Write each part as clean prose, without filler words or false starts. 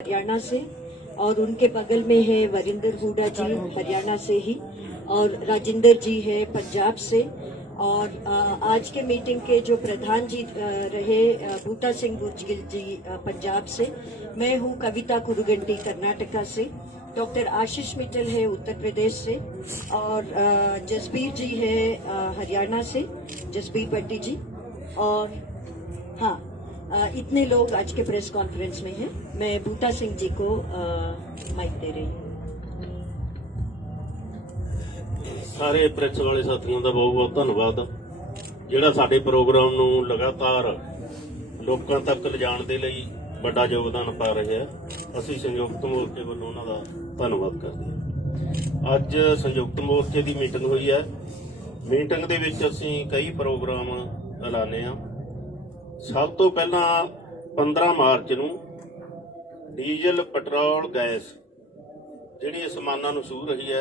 हरियाणा से, और उनके बगल में है वरिंदर हुडा जी हरियाणा से ही, और राजेंद्र जी है पंजाब से, और आज के मीटिंग के जो प्रधान जी रहे बूटा सिंह गुर्जर जी पंजाब से, मैं हूँ कविता कुरुगंटी कर्नाटका से, डॉक्टर आशीष मित्तल है उत्तर प्रदेश से, और जसबीर जी है हरियाणा से, जसबीर भट्टी जी, और हाँ इतने लोग आज के प्रेस कॉन्फ्रेंस में हैं। मैं बूटा सिंह जी को माइक दे रही हूँ। सारे प्रेस वाले साथियों का बहुत बहुत धन्यवाद ਜਿਹੜਾ ਸਾਡੇ ਪ੍ਰੋਗਰਾਮ ਨੂੰ ਲਗਾਤਾਰ ਲੋਕਾਂ ਤੱਕ ਲਿਜਾਣ ਦੇ ਲਈ ਵੱਡਾ ਯੋਗਦਾਨ ਪਾ ਰਹੇ ਆ। ਅਸੀਂ ਸੰਯੁਕਤ ਮੋਰਚੇ ਵੱਲੋਂ ਉਹਨਾਂ ਦਾ ਧੰਨਵਾਦ ਕਰਦੇ ਹਾਂ। ਅੱਜ ਸੰਯੁਕਤ ਮੋਰਚੇ ਦੀ ਮੀਟਿੰਗ ਹੋਈ ਹੈ। ਮੀਟਿੰਗ ਦੇ ਵਿੱਚ ਅਸੀਂ ਕਈ ਪ੍ਰੋਗਰਾਮ ਐਲਾਨੇ ਆ। ਸਭ ਤੋਂ ਪਹਿਲਾਂ 15 ਮਾਰਚ ਨੂੰ ਡੀਜ਼ਲ ਪੈਟਰੋਲ ਗੈਸ ਜਿਹੜੀ ਅਸਮਾਨਾਂ ਨੂੰ ਛੂਹ ਰਹੀ ਹੈ,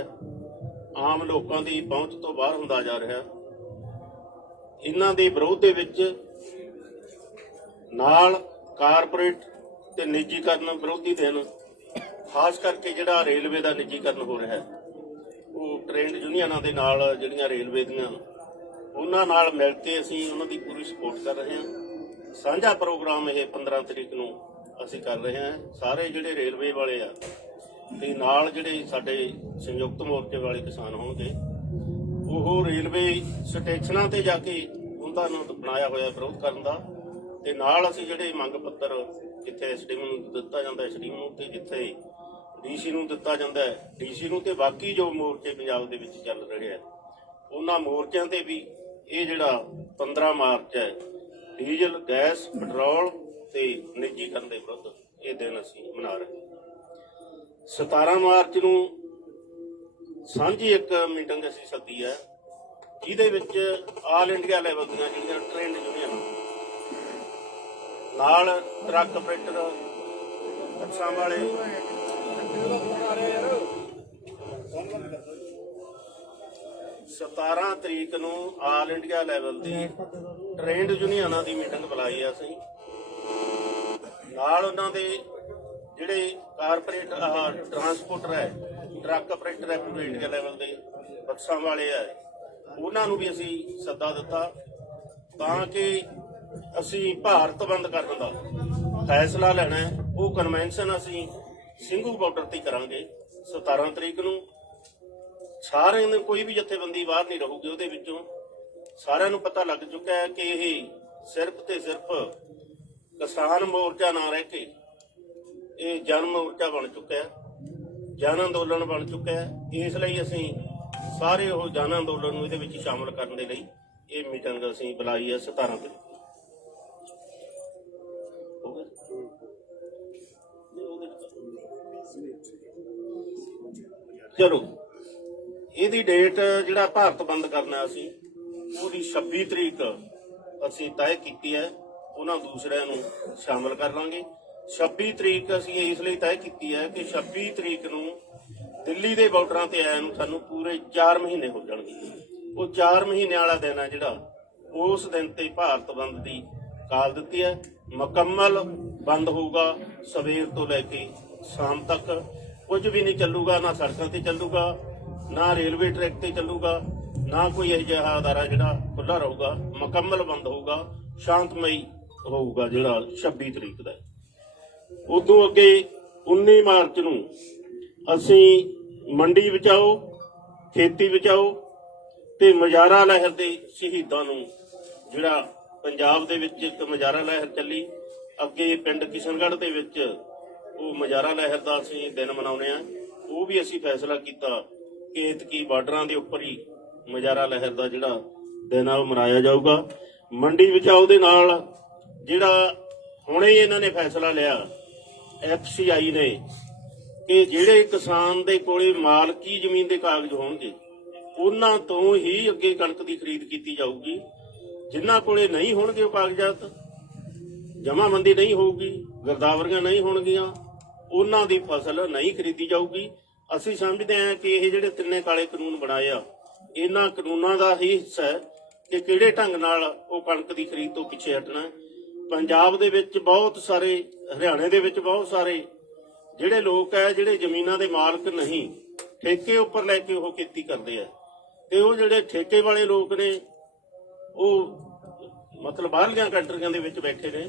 ਆਮ ਲੋਕਾਂ ਦੀ ਪਹੁੰਚ ਤੋਂ ਬਾਹਰ ਹੁੰਦਾ ਜਾ ਰਿਹਾ। ਇਹਨਾਂ ਦੇ ਵਿਰੋਧ ਦੇ ਵਿੱਚ ਨਾਲ ਕਾਰਪੋਰੇਟ ਤੇ ਨਿੱਜੀਕਰਨ ਵਿਰੋਧੀ ਦਿਨ, ਖਾਸ ਕਰਕੇ ਜਿਹੜਾ ਰੇਲਵੇ ਦਾ ਨਿੱਜੀਕਰਨ ਹੋ ਰਿਹਾ, ਉਹ ਟ੍ਰੇਡ ਯੂਨੀਅਨਾਂ ਦੇ ਨਾਲ ਜਿਹੜੀਆਂ ਰੇਲਵੇ ਦੀਆਂ, ਉਹਨਾਂ ਨਾਲ ਮਿਲ ਕੇ ਅਸੀਂ ਉਹਨਾਂ ਦੀ ਪੂਰੀ ਸਪੋਰਟ ਕਰ ਰਹੇ ਹਾਂ। ਸਾਂਝਾ ਪ੍ਰੋਗਰਾਮ ਇਹ 15 ਤਰੀਕ ਨੂੰ ਅਸੀਂ ਕਰ ਰਹੇ ਹਾਂ। ਸਾਰੇ ਜਿਹੜੇ ਰੇਲਵੇ ਵਾਲੇ ਆ ਤੇ ਨਾਲ ਜਿਹੜੇ ਸਾਡੇ ਸੰਯੁਕਤ ਮੋਰਚੇ ਵਾਲੇ ਕਿਸਾਨ ਹੋਣਗੇ, ਉਹ ਰੇਲਵੇ ਸਟੇਸ਼ਨਾਂ ਤੇ ਜਾ ਕੇ ਉਹਨਾਂ ਨੂੰ ਬਣਾਇਆ ਹੋਇਆ ਵਿਰੋਧ ਕਰਨ ਦਾ, ਤੇ ਨਾਲ ਅਸੀਂ ਜਿਹੜੇ ਮੰਗ ਪੱਤਰ ਜਿੱਥੇ ਐਸਡੀਐਮ ਨੂੰ ਦਿੱਤਾ ਜਾਂਦਾ ਐਸਡੀਐਮ ਨੂੰ, ਤੇ ਜਿੱਥੇ ਡੀਸੀ ਨੂੰ ਦਿੱਤਾ ਜਾਂਦਾ ਡੀਸੀ ਨੂੰ, ਤੇ ਬਾਕੀ ਜੋ ਮੋਰਚੇ ਪੰਜਾਬ ਦੇ ਵਿੱਚ ਚੱਲ ਰਹੇ ਆ ਉਹਨਾਂ ਮੋਰਚਿਆਂ ਤੇ ਵੀ ਇਹ ਜਿਹੜਾ 15 ਮਾਰਚ ਹੈ ਡੀਜ਼ਲ ਗੈਸ ਪੈਟਰੋਲ ਤੇ ਨਿੱਜੀਕਰਨ ਦੇ ਵਿਰੁੱਧ ਇਹ ਦਿਨ ਅਸੀਂ ਮਨਾ ਰਹੇ ਹਾਂ। 17 ਮਾਰਚ ਨੂੰ ਸਾਂਝੀ ਇੱਕ ਮੀਟਿੰਗ ਅਸੀਂ ਸੱਦੀ ਹੈ, ਜਿਹਦੇ ਵਿੱਚ ਆਲ ਇੰਡੀਆ ਲੈਵਲ ਦੀਆਂ ਜਿਹੜੀਆਂ ਟ੍ਰੇਡ ਯੂਨੀਅਨ ਨਾਲ ਟਰੱਕ ਆਪਰੇਟਰ, ਬੱਸਾਂ ਵਾਲੇ, 17 ਤਰੀਕ ਨੂੰ ਆਲ ਇੰਡੀਆ ਲੈਵਲ ਦੀ ਟ੍ਰੇਡ ਯੂਨੀਅਨਾਂ ਦੀ ਮੀਟਿੰਗ ਬੁਲਾਈ ਆ ਅਸੀਂ। ਨਾਲ ਉਹਨਾਂ ਦੇ ਜਿਹੜੇ ਕਾਰਪੋਰੇਟ ਟਰਾਂਸਪੋਰਟਰ ਹੈ, ਟਰੱਕ ਆਪਰੇਟਰ ਹੈ ਪੂਰੇ ਇੰਡੀਆ ਲੈਵਲ ਦੇ, ਬੱਸਾਂ ਵਾਲੇ ਹੈ, ਉਹਨਾਂ ਨੂੰ ਵੀ ਅਸੀਂ ਸੱਦਾ ਦਿੱਤਾ ਤਾਂ ਕਿ ਅਸੀਂ ਭਾਰਤ ਬੰਦ ਕਰਨ ਦਾ ਫੈਸਲਾ ਲੈਣਾ ਹੈ। ਉਹ ਕਨਵੈਨਸ਼ਨ ਅਸੀਂ ਸਿੰਘੂ ਬਾਰਡਰ ਤੇ ਕਰਾਂਗੇ 17 ਤਰੀਕ ਨੂੰ। ਸਾਰਿਆਂ ਨੂੰ ਕੋਈ ਵੀ ਜਥੇਬੰਦੀ ਬਾਹਰ ਨਹੀਂ ਰਹੂਗੀ ਉਹਦੇ ਵਿੱਚੋਂ। ਸਾਰਿਆਂ ਨੂੰ ਪਤਾ ਲੱਗ ਚੁੱਕਾ ਹੈ ਕਿ ਇਹ ਸਿਰਫ ਤੇ ਸਿਰਫ ਕਿਸਾਨ ਮੋਰਚਾ ਨਾ ਰਹਿ ਕੇ ਇਹ ਜਨ ਮੋਰਚਾ ਬਣ ਚੁੱਕਾ ਹੈ, ਜਨ ਅੰਦੋਲਨ ਬਣ ਚੁੱਕਾ ਹੈ। ਇਸ ਲਈ ਅਸੀਂ ਸਾਰੇ ਉਹ ਜਨ ਅੰਦੋਲਨ ਨੂੰ ਇਹਦੇ ਵਿੱਚ ਸ਼ਾਮਲ ਕਰਨ ਦੇ ਲਈ ਇਹ ਮੀਟਿੰਗ ਅਸੀਂ ਬੁਲਾਈ ਹੈ 17 ਤਰੀਕ। ਚਲੋ ਇਹਦੀ ਡੇਟ ਜਿਹੜਾ ਭਾਰਤ ਬੰਦ ਕਰਨਾ ਅਸੀਂ ਉਹਦੀ 26 ਤਰੀਕ ਅਸੀਂ ਤੈਅ ਕੀਤੀ ਹੈ। ਉਹਨਾਂ ਦੂਸਰਿਆਂ ਨੂੰ ਸ਼ਾਮਲ ਕਰ ਲਾਂਗੇ। 26 ਤਰੀਕ ਅਸੀਂ ਇਸ ਲਈ ਤੈਅ ਕੀਤੀ ਹੈ ਕਿ 26 ਤਰੀਕ ਨੂੰ ਦਿੱਲੀ ਦੇ ਬਾਰਡਰਾਂ ਤੇ ਆਇਆ ਨੂੰ ਸਾਨੂੰ ਪੂਰੇ 4 ਮਹੀਨੇ ਹੋ ਜਾਣਗੇ। ਉਹ 4 ਮਹੀਨੇ ਵਾਲਾ ਦਿਨ ਹੈ ਜਿਹੜਾ, ਉਸ ਦਿਨ ਤੇ ਭਾਰਤ ਬੰਦ ਦੀ ਕਾਲ ਦਿੱਤੀ ਹੈ। ਮੁਕੰਮਲ ਬੰਦ ਹੋਊਗਾ, ਸਵੇਰ ਤੋਂ ਲੈ ਕੇ ਸ਼ਾਮ ਤੱਕ ਕੁਝ ਵੀ ਨਹੀਂ ਚੱਲੂਗਾ, ਨਾ ਸੜਕਾਂ ਤੇ ਚੱਲੂਗਾ, ਨਾ ਰੇਲਵੇ ਟਰੈਕ ਤੇ ਚੱਲੂਗਾ, ਨਾ ਕੋਈ ਇਹੋ ਜਿਹਾ ਅਦਾਰਾ ਜਿਹੜਾ ਖੁੱਲ੍ਹਾ ਰਹੂਗਾ। ਮੁਕੰਮਲ ਬੰਦ ਹੋਊਗਾ, ਸ਼ਾਂਤਮਈ ਹੋਊਗਾ ਜਿਹੜਾ 26 ਤਰੀਕ ਦਾ। ਉਦੋਂ ਅੱਗੇ 19 ਮਾਰਚ ਨੂੰ ਅਸੀਂ ਮੰਡੀ ਬਚਾਓ, ਖੇਤੀ ਬਚਾਓ ਤੇ ਮੁਜ਼ਾਹਰਾ ਲਹਿਰ ਦੇ ਸ਼ਹੀਦਾਂ ਨੂੰ, ਜਿਹੜਾ ਪੰਜਾਬ ਦੇ ਵਿੱਚ ਇੱਕ ਮੁਜ਼ਾਹਰਾ ਲਹਿਰ ਚੱਲੀ, ਅੱਗੇ ਪਿੰਡ ਕਿਸ਼ਨਗੜ੍ਹ ਦੇ ਵਿੱਚ ਉਹ ਮੁਜ਼ਾਹਰਾ ਲਹਿਰ ਦਾ ਅਸੀਂ ਦਿਨ ਮਨਾਉਂਦੇ ਆ। ਉਹ ਵੀ ਅਸੀਂ ਫੈਸਲਾ ਕੀਤਾ ਕਿ ਐਤਕੀ ਬਾਰਡਰਾਂ ਦੇ ਉੱਪਰ ਹੀ ਮੁਜ਼ਾਹਰਾ ਲਹਿਰ ਦਾ ਜਿਹੜਾ ਦਿਨ ਆ ਉਹ ਮਨਾਇਆ ਜਾਊਗਾ। ਮੰਡੀ ਬਚਾਓ ਦੇ ਨਾਲ ਜਿਹੜਾ ਹੁਣੇ ਇਹਨਾਂ ਨੇ ਫੈਸਲਾ ਲਿਆ FCI ਨੇ ਕਿ ਜਿਹੜੇ ਕਿਸਾਨ ਦੇ ਕੋਲੇ ਮਾਲਕੀ ਜ਼ਮੀਨ ਦੇ ਕਾਗਜ਼ ਹੋਣਗੇ ਉਹਨਾਂ ਤੋਂ ਹੀ ਅੱਗੇ ਕਣਕ ਦੀ ਖਰੀਦ ਕੀਤੀ ਜਾਊਗੀ। ਜਿਨ੍ਹਾਂ ਕੋਲੇ ਨਹੀਂ ਹੋਣਗੇ ਉਹ ਕਾਗਜ਼ਾਤ, ਜਮਾਬੰਦੀ ਨਹੀਂ ਹੋਊਗੀ, ਗਿਰਦਾਵਰੀਆਂ ਨਹੀਂ ਹੋਣਗੀਆਂ, ਉਹਨਾਂ ਦੀ ਫਸਲ ਨਹੀਂ ਖਰੀਦੀ ਜਾਊਗੀ। ਅਸੀਂ ਸਮਝਦੇ ਹਾਂ ਕਿ ਇਹ ਜਿਹੜੇ ਤਿੰਨੇ ਕਾਲੇ ਕਾਨੂੰਨ ਬਣਾਏ ਆ, ਇਹਨਾਂ ਕਾਨੂੰਨਾਂ ਦਾ ਹੀ ਹਿੱਸਾ ਹੈ ਕਿ ਕਿਹੜੇ ਢੰਗ ਨਾਲ ਉਹ ਕਣਕ ਦੀ ਖਰੀਦ ਤੋਂ ਪਿੱਛੇ ਹਟਣਾ। ਪੰਜਾਬ ਦੇ ਵਿੱਚ ਬਹੁਤ ਸਾਰੇ, ਹਰਿਆਣੇ ਦੇ ਵਿੱਚ ਬਹੁਤ ਸਾਰੇ ਜਿਹੜੇ ਲੋਕ ਹੈ ਜਿਹੜੇ ਜ਼ਮੀਨਾਂ ਦੇ ਮਾਲਕ ਨਹੀਂ, ਠੇਕੇ ਉੱਪਰ ਲੈ ਕੇ ਉਹ ਖੇਤੀ ਕਰਦੇ ਆ, ਤੇ ਉਹ ਜਿਹੜੇ ਠੇਕੇ ਵਾਲੇ ਲੋਕ ਨੇ ਉਹ ਮਤਲਬ ਬਾਹਰਲੀਆਂ ਕੰਟਰੀਆਂ ਦੇ ਵਿੱਚ ਬੈਠੇ ਨੇ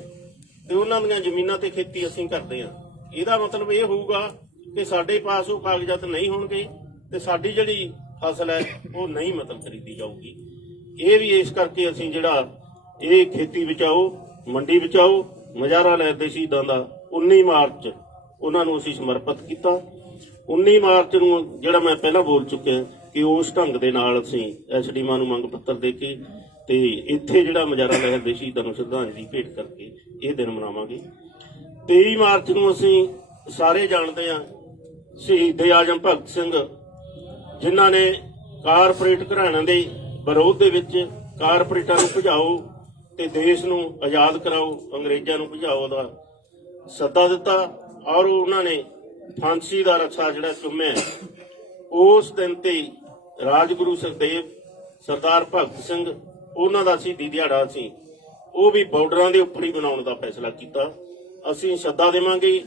ਤੇ ਉਹਨਾਂ ਦੀਆਂ ਜ਼ਮੀਨਾਂ ਤੇ ਖੇਤੀ ਅਸੀਂ ਕਰਦੇ ਆ। ਇਹਦਾ ਮਤਲਬ ਇਹ ਹੋਊਗਾ ਕਿ ਸਾਡੇ ਪਾਸ ਉਹ ਕਾਗਜ਼ਾਤ ਨਹੀਂ ਹੋਣਗੇ ਤੇ ਸਾਡੀ ਜਿਹੜੀ ਫਸਲ ਹੈ ਉਹ ਨਹੀਂ ਮਤਲਬ ਖਰੀਦੀ ਜਾਊਗੀ। ਇਹ ਵੀ ਇਸ ਕਰਕੇ ਅਸੀਂ ਜਿਹੜਾ ਇਹ ਖੇਤੀ ਬਚਾਓ ਮੰਡੀ ਬਚਾਓ ਮੁਜ਼ਾਹਰਾ ਲੈ ਦੇ ਸ਼ਹੀਦਾਂ ਦਾ 19 ਮਾਰਚ ਉਹਨਾਂ ਨੂੰ ਅਸੀਂ ਸਮਰਪਿਤ ਕੀਤਾ। 19 ਮਾਰਚ ਨੂੰ ਜਿਹੜਾ ਮੈਂ ਪਹਿਲਾਂ ਬੋਲ ਚੁੱਕਿਆ ਕਿ ਉਸ ਢੰਗ ਦੇ ਨਾਲ ਅਸੀਂ ਐਸਡੀਮਾ ਨੂੰ ਮੰਗ ਪੱਤਰ ਦੇ ਕੇ ਤੇ ਇੱਥੇ ਜਿਹੜਾ ਮੁਜ਼ਾਹਰਾ ਲਹਿਰ ਦੇ ਸ਼ਹੀਦਾਂ ਨੂੰ ਸ਼ਰਧਾਂਜਲੀ ਭੇਟ ਕਰਕੇ ਇਹ ਦਿਨ ਮਨਾਵਾਂਗੇ। 23 ਮਾਰਚ ਨੂੰ ਅਸੀਂ ਸਾਰੇ ਜਾਣਦੇ ਹਾਂ ਸ਼ਹੀਦ ਆਜਮ ਭਗਤ ਸਿੰਘ ਜਿਨ੍ਹਾਂ ਨੇ ਕਾਰਪੋਰੇਟ ਘਰਾਣਿਆਂ ਦੇ ਵਿਰੋਧ ਦੇ ਵਿੱਚ ਕਾਰਪੋਰੇਟਾਂ ਨੂੰ ਭਜਾਓ ਤੇ ਦੇਸ਼ ਨੂੰ ਆਜ਼ਾਦ ਕਰਾਓ, ਅੰਗਰੇਜ਼ਾਂ ਨੂੰ ਭਜਾਓ ਦਾ ਸੱਦਾ ਦਿੱਤਾ ਔਰ ਉਹਨਾਂ ਨੇ ਫਾਂਸੀ ਦਾ ਰੱਸਾ ਜਿਹੜਾ ਚੁੰਮਿਆ। ਉਸ ਦਿਨ ਤੇ ਰਾਜਗੁਰੂ ਸੁਖਦੇਵ ਸਰਦਾਰ ਭਗਤ ਸਿੰਘ ਉਹਨਾਂ ਦਾ ਸ਼ਹੀਦੀ ਦਿਹਾੜਾ ਸੀ, ਉਹ ਵੀ ਬਾਰਡਰਾਂ ਦੇ ਉੱਪਰ ਹੀ ਬਣਾਉਣ ਦਾ ਫੈਸਲਾ ਕੀਤਾ। ਅਸੀਂ ਸੱਦਾ ਦੇਵਾਂਗੇ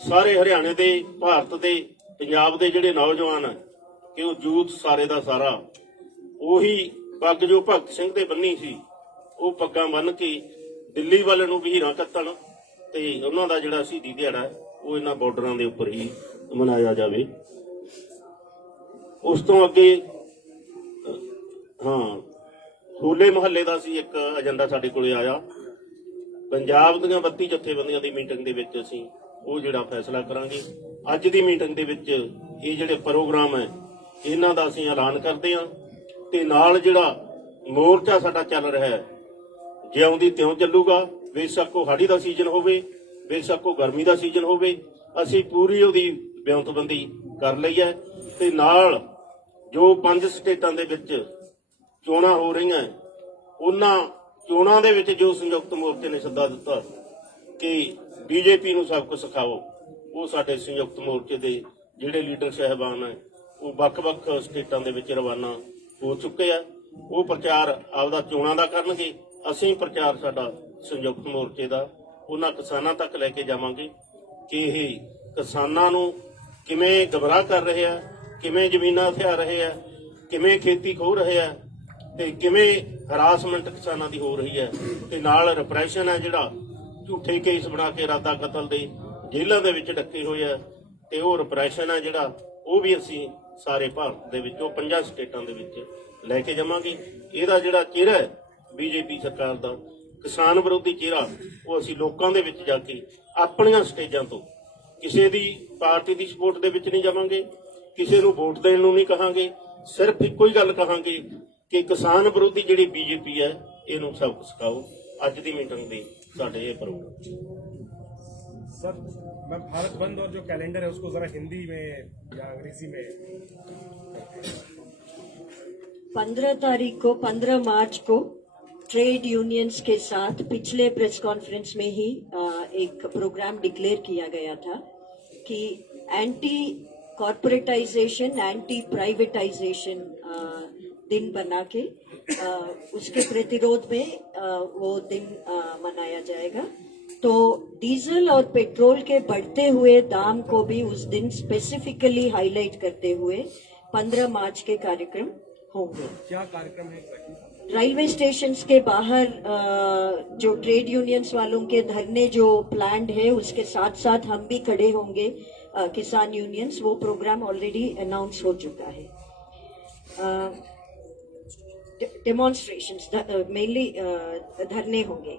ਸਾਰੇ ਹਰਿਆਣੇ ਦੇ, ਭਾਰਤ ਦੇ, ਪੰਜਾਬ ਦੇ ਜਿਹੜੇ ਨੌਜਵਾਨ ਹੈ ਕਿ ਉਹ ਯੂਥ ਸਾਰੇ ਦਾ ਸਾਰਾ ਉਹੀ ਪੱਗ ਜੋ ਭਗਤ ਸਿੰਘ ਦੇ ਬੰਨੀ ਸੀ ਉਹ ਪੱਗਾਂ ਬੰਨ ਕੇ ਦਿੱਲੀ ਵੱਲ ਨੂੰ ਵਹੀਰਾਂ ਕੱਤਣ ਤੇ ਉਹਨਾਂ ਦਾ ਜਿਹੜਾ ਸ਼ਹੀਦੀ ਦਿਹਾੜਾ ਉਹ ਇਹਨਾਂ ਬਾਰਡਰਾਂ ਦੇ ਉੱਪਰ ਹੀ ਮਨਾਇਆ ਜਾਵੇ। ਉਸ ਤੋਂ ਅੱਗੇ ਹੋਲੇ ਮਹੱਲੇ ਦਾ ਸੀ ਇੱਕ ਏਜੰਡਾ ਸਾਡੇ ਕੋਲੇ ਆਇਆ। ਪੰਜਾਬ ਦੀਆਂ 32 ਜਥੇਬੰਦੀਆਂ ਦੀ ਮੀਟਿੰਗ ਦੇ ਵਿੱਚ ਅਸੀਂ ਉਹ ਜਿਹੜਾ ਫੈਸਲਾ ਕਰਾਂਗੇ। ਅੱਜ ਦੀ ਮੀਟਿੰਗ ਦੇ ਵਿੱਚ ਇਹ ਜਿਹੜੇ ਪ੍ਰੋਗਰਾਮ ਹੈ ਇਹਨਾਂ ਦਾ ਅਸੀਂ ਐਲਾਨ ਕਰਦੇ ਹਾਂ ਤੇ ਨਾਲ ਜਿਹੜਾ ਮੋਰਚਾ ਸਾਡਾ ਚੱਲ ਰਿਹਾ ਹੈ ਜਿਉਂ ਦੀ ਤਿਉਂ ਚੱਲੂਗਾ। ਬੇਸ਼ੱਕ ਉਹ ਹਾੜੀ ਦਾ ਸੀਜ਼ਨ ਹੋਵੇ, ਬੇਸ਼ੱਕ ਉਹ ਗਰਮੀ ਦਾ ਸੀਜ਼ਨ ਹੋਵੇ, ਅਸੀਂ ਪੂਰੀ ਉਹਦੀ ਬਿਆਨਤਬੰਦੀ ਕਰ ਲਈ ਹੈ ਤੇ ਨਾਲ ਜੋ 5 ਸਟੇਟਾਂ ਦੇ ਵਿੱਚ ਚੋਣਾਂ ਹੋ ਰਹੀਆਂ ਉਹਨਾਂ ਚੋਣਾਂ ਦੇ ਵਿੱਚ ਜੋ ਸੰਯੁਕਤ ਮੋਰਚੇ ਨੇ ਸੱਦਾ ਦਿੱਤਾ ਕਿ ਬੀਜੇਪੀ ਨੂੰ ਸਭ ਕੁਝ ਸਿਖਾਓ, ਉਹ ਸਾਡੇ ਸੰਯੁਕਤ ਮੋਰਚੇ ਦੇ ਜਿਹੜੇ ਲੀਡਰ ਸਾਹਿਬਾਨ ਹੈ ਉਹ ਵੱਖ-ਵੱਖ ਸਟੇਟਾਂ ਦੇ ਵਿੱਚ ਰਵਾਨਾ ਹੋ ਚੁੱਕੇ ਆ। ਉਹ ਪ੍ਰਚਾਰ ਆਪਦਾ ਚੋਣਾਂ ਦਾ ਕਰਨਗੇ, ਅਸੀਂ ਪ੍ਰਚਾਰ ਸਾਡਾ ਸੰਯੁਕਤ ਮੋਰਚੇ ਦਾ ਉਹਨਾਂ ਕਿਸਾਨਾਂ ਤੱਕ ਲੈ ਕੇ ਜਾਵਾਂਗੇ ਕਿ ਇਹ ਕਿਸਾਨਾਂ ਨੂੰ ਕਿਵੇਂ ਗਮਰਾਹ ਕਰ ਰਹੇ ਆ, ਕਿਵੇਂ ਜ਼ਮੀਨਾਂ ਹਥਿਆ ਰਹੇ ਆ, ਕਿਵੇਂ ਖੇਤੀ ਖੋਹ ਰਹੇ ਆ ਤੇ ਕਿਵੇਂ ਹਰਾਸਮੈਂਟ ਕਿਸਾਨਾਂ ਦੀ ਹੋ ਰਹੀ ਹੈ ਤੇ ਨਾਲ ਰਿਪਰੈਸ਼ਨ ਹੈ ਜਿਹੜਾ ਝੂਠੇ ਕੇਸ ਬਣਾ ਕੇ ਇਰਾਦਾ ਕਤਲ ਦੇ ਜੇਲ੍ਹਾਂ ਦੇ ਵਿੱਚ ਡੱਕੇ ਹੋਏ ਆ ਤੇ ਉਹ ਰਿਪਰੈਸ਼ਨ ਹੈ ਜਿਹੜਾ ਉਹ ਵੀ ਅਸੀਂ ਸਾਰੇ ਭਾਰਤ ਦੇ ਵਿੱਚ ਉਹ 5 ਸਟੇਟਾਂ ਦੇ ਵਿੱਚ ਲੈ ਕੇ ਜਾਵਾਂਗੇ। ਇਹਦਾ ਜਿਹੜਾ ਚਿਹਰਾ ਹੈ ਬੀਜੇਪੀ ਸਰਕਾਰ ਦਾ ਕਿਸਾਨ ਵਿਰੋਧੀ ਚਿਹਰਾ ਉਹ ਅਸੀਂ ਲੋਕਾਂ ਦੇ ਵਿੱਚ ਜਾ ਕੇ ਆਪਣੀਆਂ ਸਟੇਜਾਂ ਤੋਂ ਕਿਸੇ ਦੀ ਪਾਰਟੀ ਦੀ ਸਪੋਰਟ ਦੇ ਵਿੱਚ ਨਹੀਂ ਜਾਵਾਂਗੇ, ਕਿਸੇ ਨੂੰ ਵੋਟ ਦੇਣ ਨੂੰ ਨਹੀਂ ਕਹਾਂਗੇ, ਸਿਰਫ ਇੱਕੋ ਹੀ ਗੱਲ ਕਹਾਂਗੇ ਕਿ ਕਿਸਾਨ ਵਿਰੋਧੀ ਜਿਹੜੀ ਬੀਜੇਪੀ ਹੈ ਇਹਨੂੰ ਸਬਕ ਸਿਖਾਓ। ਅੱਜ ਦੀ ਮੀਟਿੰਗ ਦੇ ਸਾਡੇ ਇਹ ਪ੍ਰੋਗਰਾਮ। सर, मैं भारत बंद और जो कैलेंडर है उसको जरा हिंदी में या अंग्रेजी में 15 मार्च को ट्रेड यूनियंस के साथ पिछले प्रेस कॉन्फ्रेंस में ही एक प्रोग्राम डिक्लेयर किया गया था कि एंटी कॉर्पोरेटाइजेशन, एंटी प्राइवेटाइजेशन दिन बना के उसके प्रतिरोध में वो दिन मनाया जाएगा। तो डीजल और पेट्रोल के बढ़ते हुए दाम को भी उस दिन स्पेसिफिकली हाईलाइट करते हुए 15 मार्च के कार्यक्रम होंगे। क्या कार्यक्रम है? रेलवे स्टेशन के बाहर जो ट्रेड यूनियंस वालों के धरने जो प्लान्ड है उसके साथ साथ हम भी खड़े होंगे, किसान यूनियंस। वो प्रोग्राम ऑलरेडी अनाउंस हो चुका है। डेमोन्स्ट्रेशंस मेनली धरने होंगे।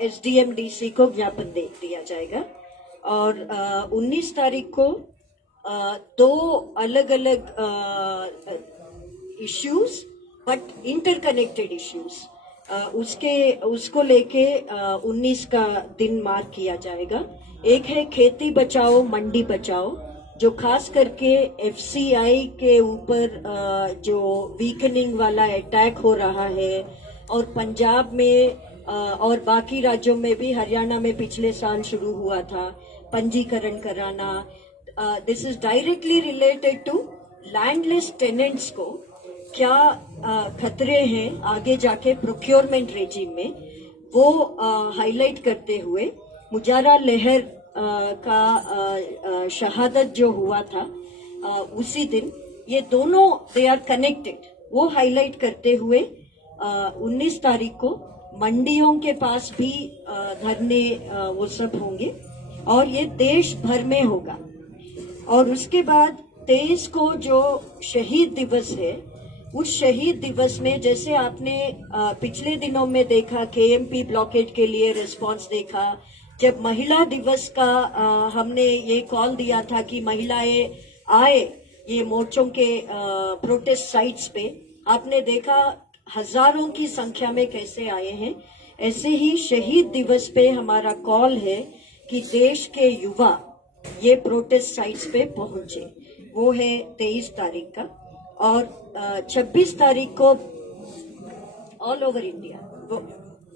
SDMDC को ज्ञापन दे दिया जाएगा और 19 तारीख को 2 अलग अलग इश्यूज बट इंटरकनेक्टेड इश्यूज उसको लेके 19 का दिन मार्क किया जाएगा। एक है खेती बचाओ मंडी बचाओ, जो खास करके FCI के ऊपर जो वीकनिंग वाला अटैक हो रहा है और पंजाब में और बाकी राज्यों में भी, हरियाणा में पिछले साल शुरू हुआ था पंजीकरण कराना। This is directly related to landless tenants को क्या खतरे हैं आगे जाके प्रोक्योरमेंट रेजिम में, वो हाईलाइट करते हुए मुजाहरा लहर का शहादत जो हुआ था उसी दिन, ये दोनों दे आर कनेक्टेड, वो हाईलाइट करते हुए 19 तारीख को मंडियों के पास भी धरने वो सब होंगे और ये देश भर में होगा। और उसके बाद 23 को जो शहीद दिवस है, उस शहीद दिवस में जैसे आपने पिछले दिनों में देखा केएमपी ब्लॉकेट के लिए रिस्पांस देखा, जब महिला दिवस का हमने ये कॉल दिया था कि महिलाएं आए ये मोर्चों के प्रोटेस्ट साइट्स पे, आपने देखा हजारों की संख्या में कैसे आए हैं। ऐसे ही शहीद दिवस पे हमारा कॉल है कि देश के युवा ये प्रोटेस्ट साइट्स पे पहुंचे, वो है 23 तारीख का। और 26 तारीख को ऑल ओवर इंडिया, वो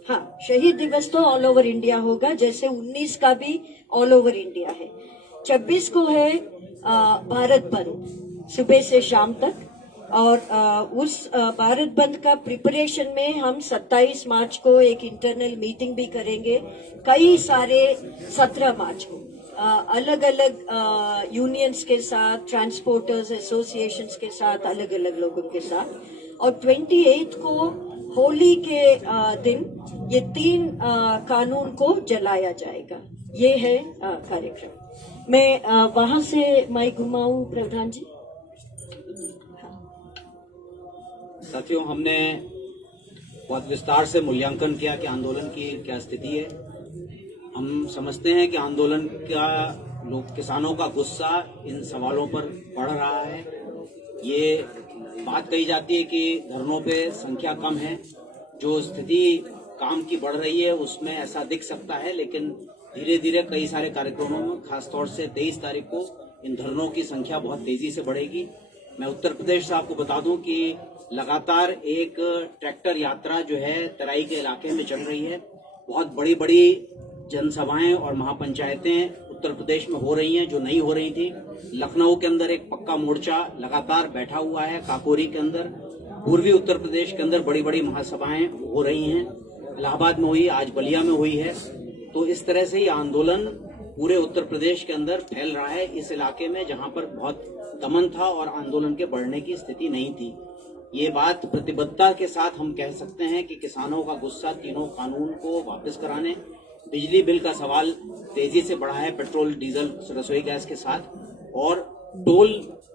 हाँ शहीद दिवस तो ऑल ओवर इंडिया होगा, जैसे 19 का भी ऑल ओवर इंडिया है। 26 को है भारत बंद सुबह से शाम तक, और उस भारत बंद का प्रिपरेशन में हम 27 मार्च को एक इंटरनल मीटिंग भी करेंगे। कई सारे 17 मार्च को अलग अलग यूनियंस के साथ, ट्रांसपोर्टर्स एसोसिएशंस के साथ, अलग अलग लोगों के साथ, और 28 को होली के दिन ये 3 कानून को जलाया जाएगा। ये है कार्यक्रम। मैं वहां से माइक घुमाऊं प्रधान जी। साथियों, हमने बहुत विस्तार से मूल्यांकन किया कि आंदोलन की क्या स्थिति है। हम समझते हैं कि आंदोलन का किसानों का गुस्सा इन सवालों पर बढ़ रहा है। ये बात कही जाती है कि धरनों पे संख्या कम है, जो स्थिति काम की बढ़ रही है उसमें ऐसा दिख सकता है, लेकिन धीरे धीरे कई सारे कार्यक्रमों में, खासतौर से 23 तारीख को इन धरनों की संख्या बहुत तेजी से बढ़ेगी। मैं उत्तर प्रदेश से आपको बता दूं कि लगातार एक ट्रैक्टर यात्रा जो है तराई के इलाके में चल रही है। बहुत बड़ी बड़ी जनसभाएं और महापंचायतें उत्तर प्रदेश में हो रही हैं जो नहीं हो रही थी। लखनऊ के अंदर एक पक्का मोर्चा लगातार बैठा हुआ है, काकोरी के अंदर, पूर्वी उत्तर प्रदेश के अंदर बड़ी बड़ी महासभाएं हो रही हैं, इलाहाबाद में हुई, आज बलिया में हुई है। तो इस तरह से ये आंदोलन पूरे उत्तर प्रदेश के अंदर फैल रहा है, इस इलाके में जहां पर बहुत दमन था और आंदोलन के बढ़ने की स्थिति नहीं थी। ये बात प्रतिबद्धता के साथ हम कह सकते हैं कि किसानों का गुस्सा तीनों कानून को वापस कराने, बिजली बिल का सवाल तेजी से बढ़ा है पेट्रोल डीजल रसोई गैस के साथ, और टोल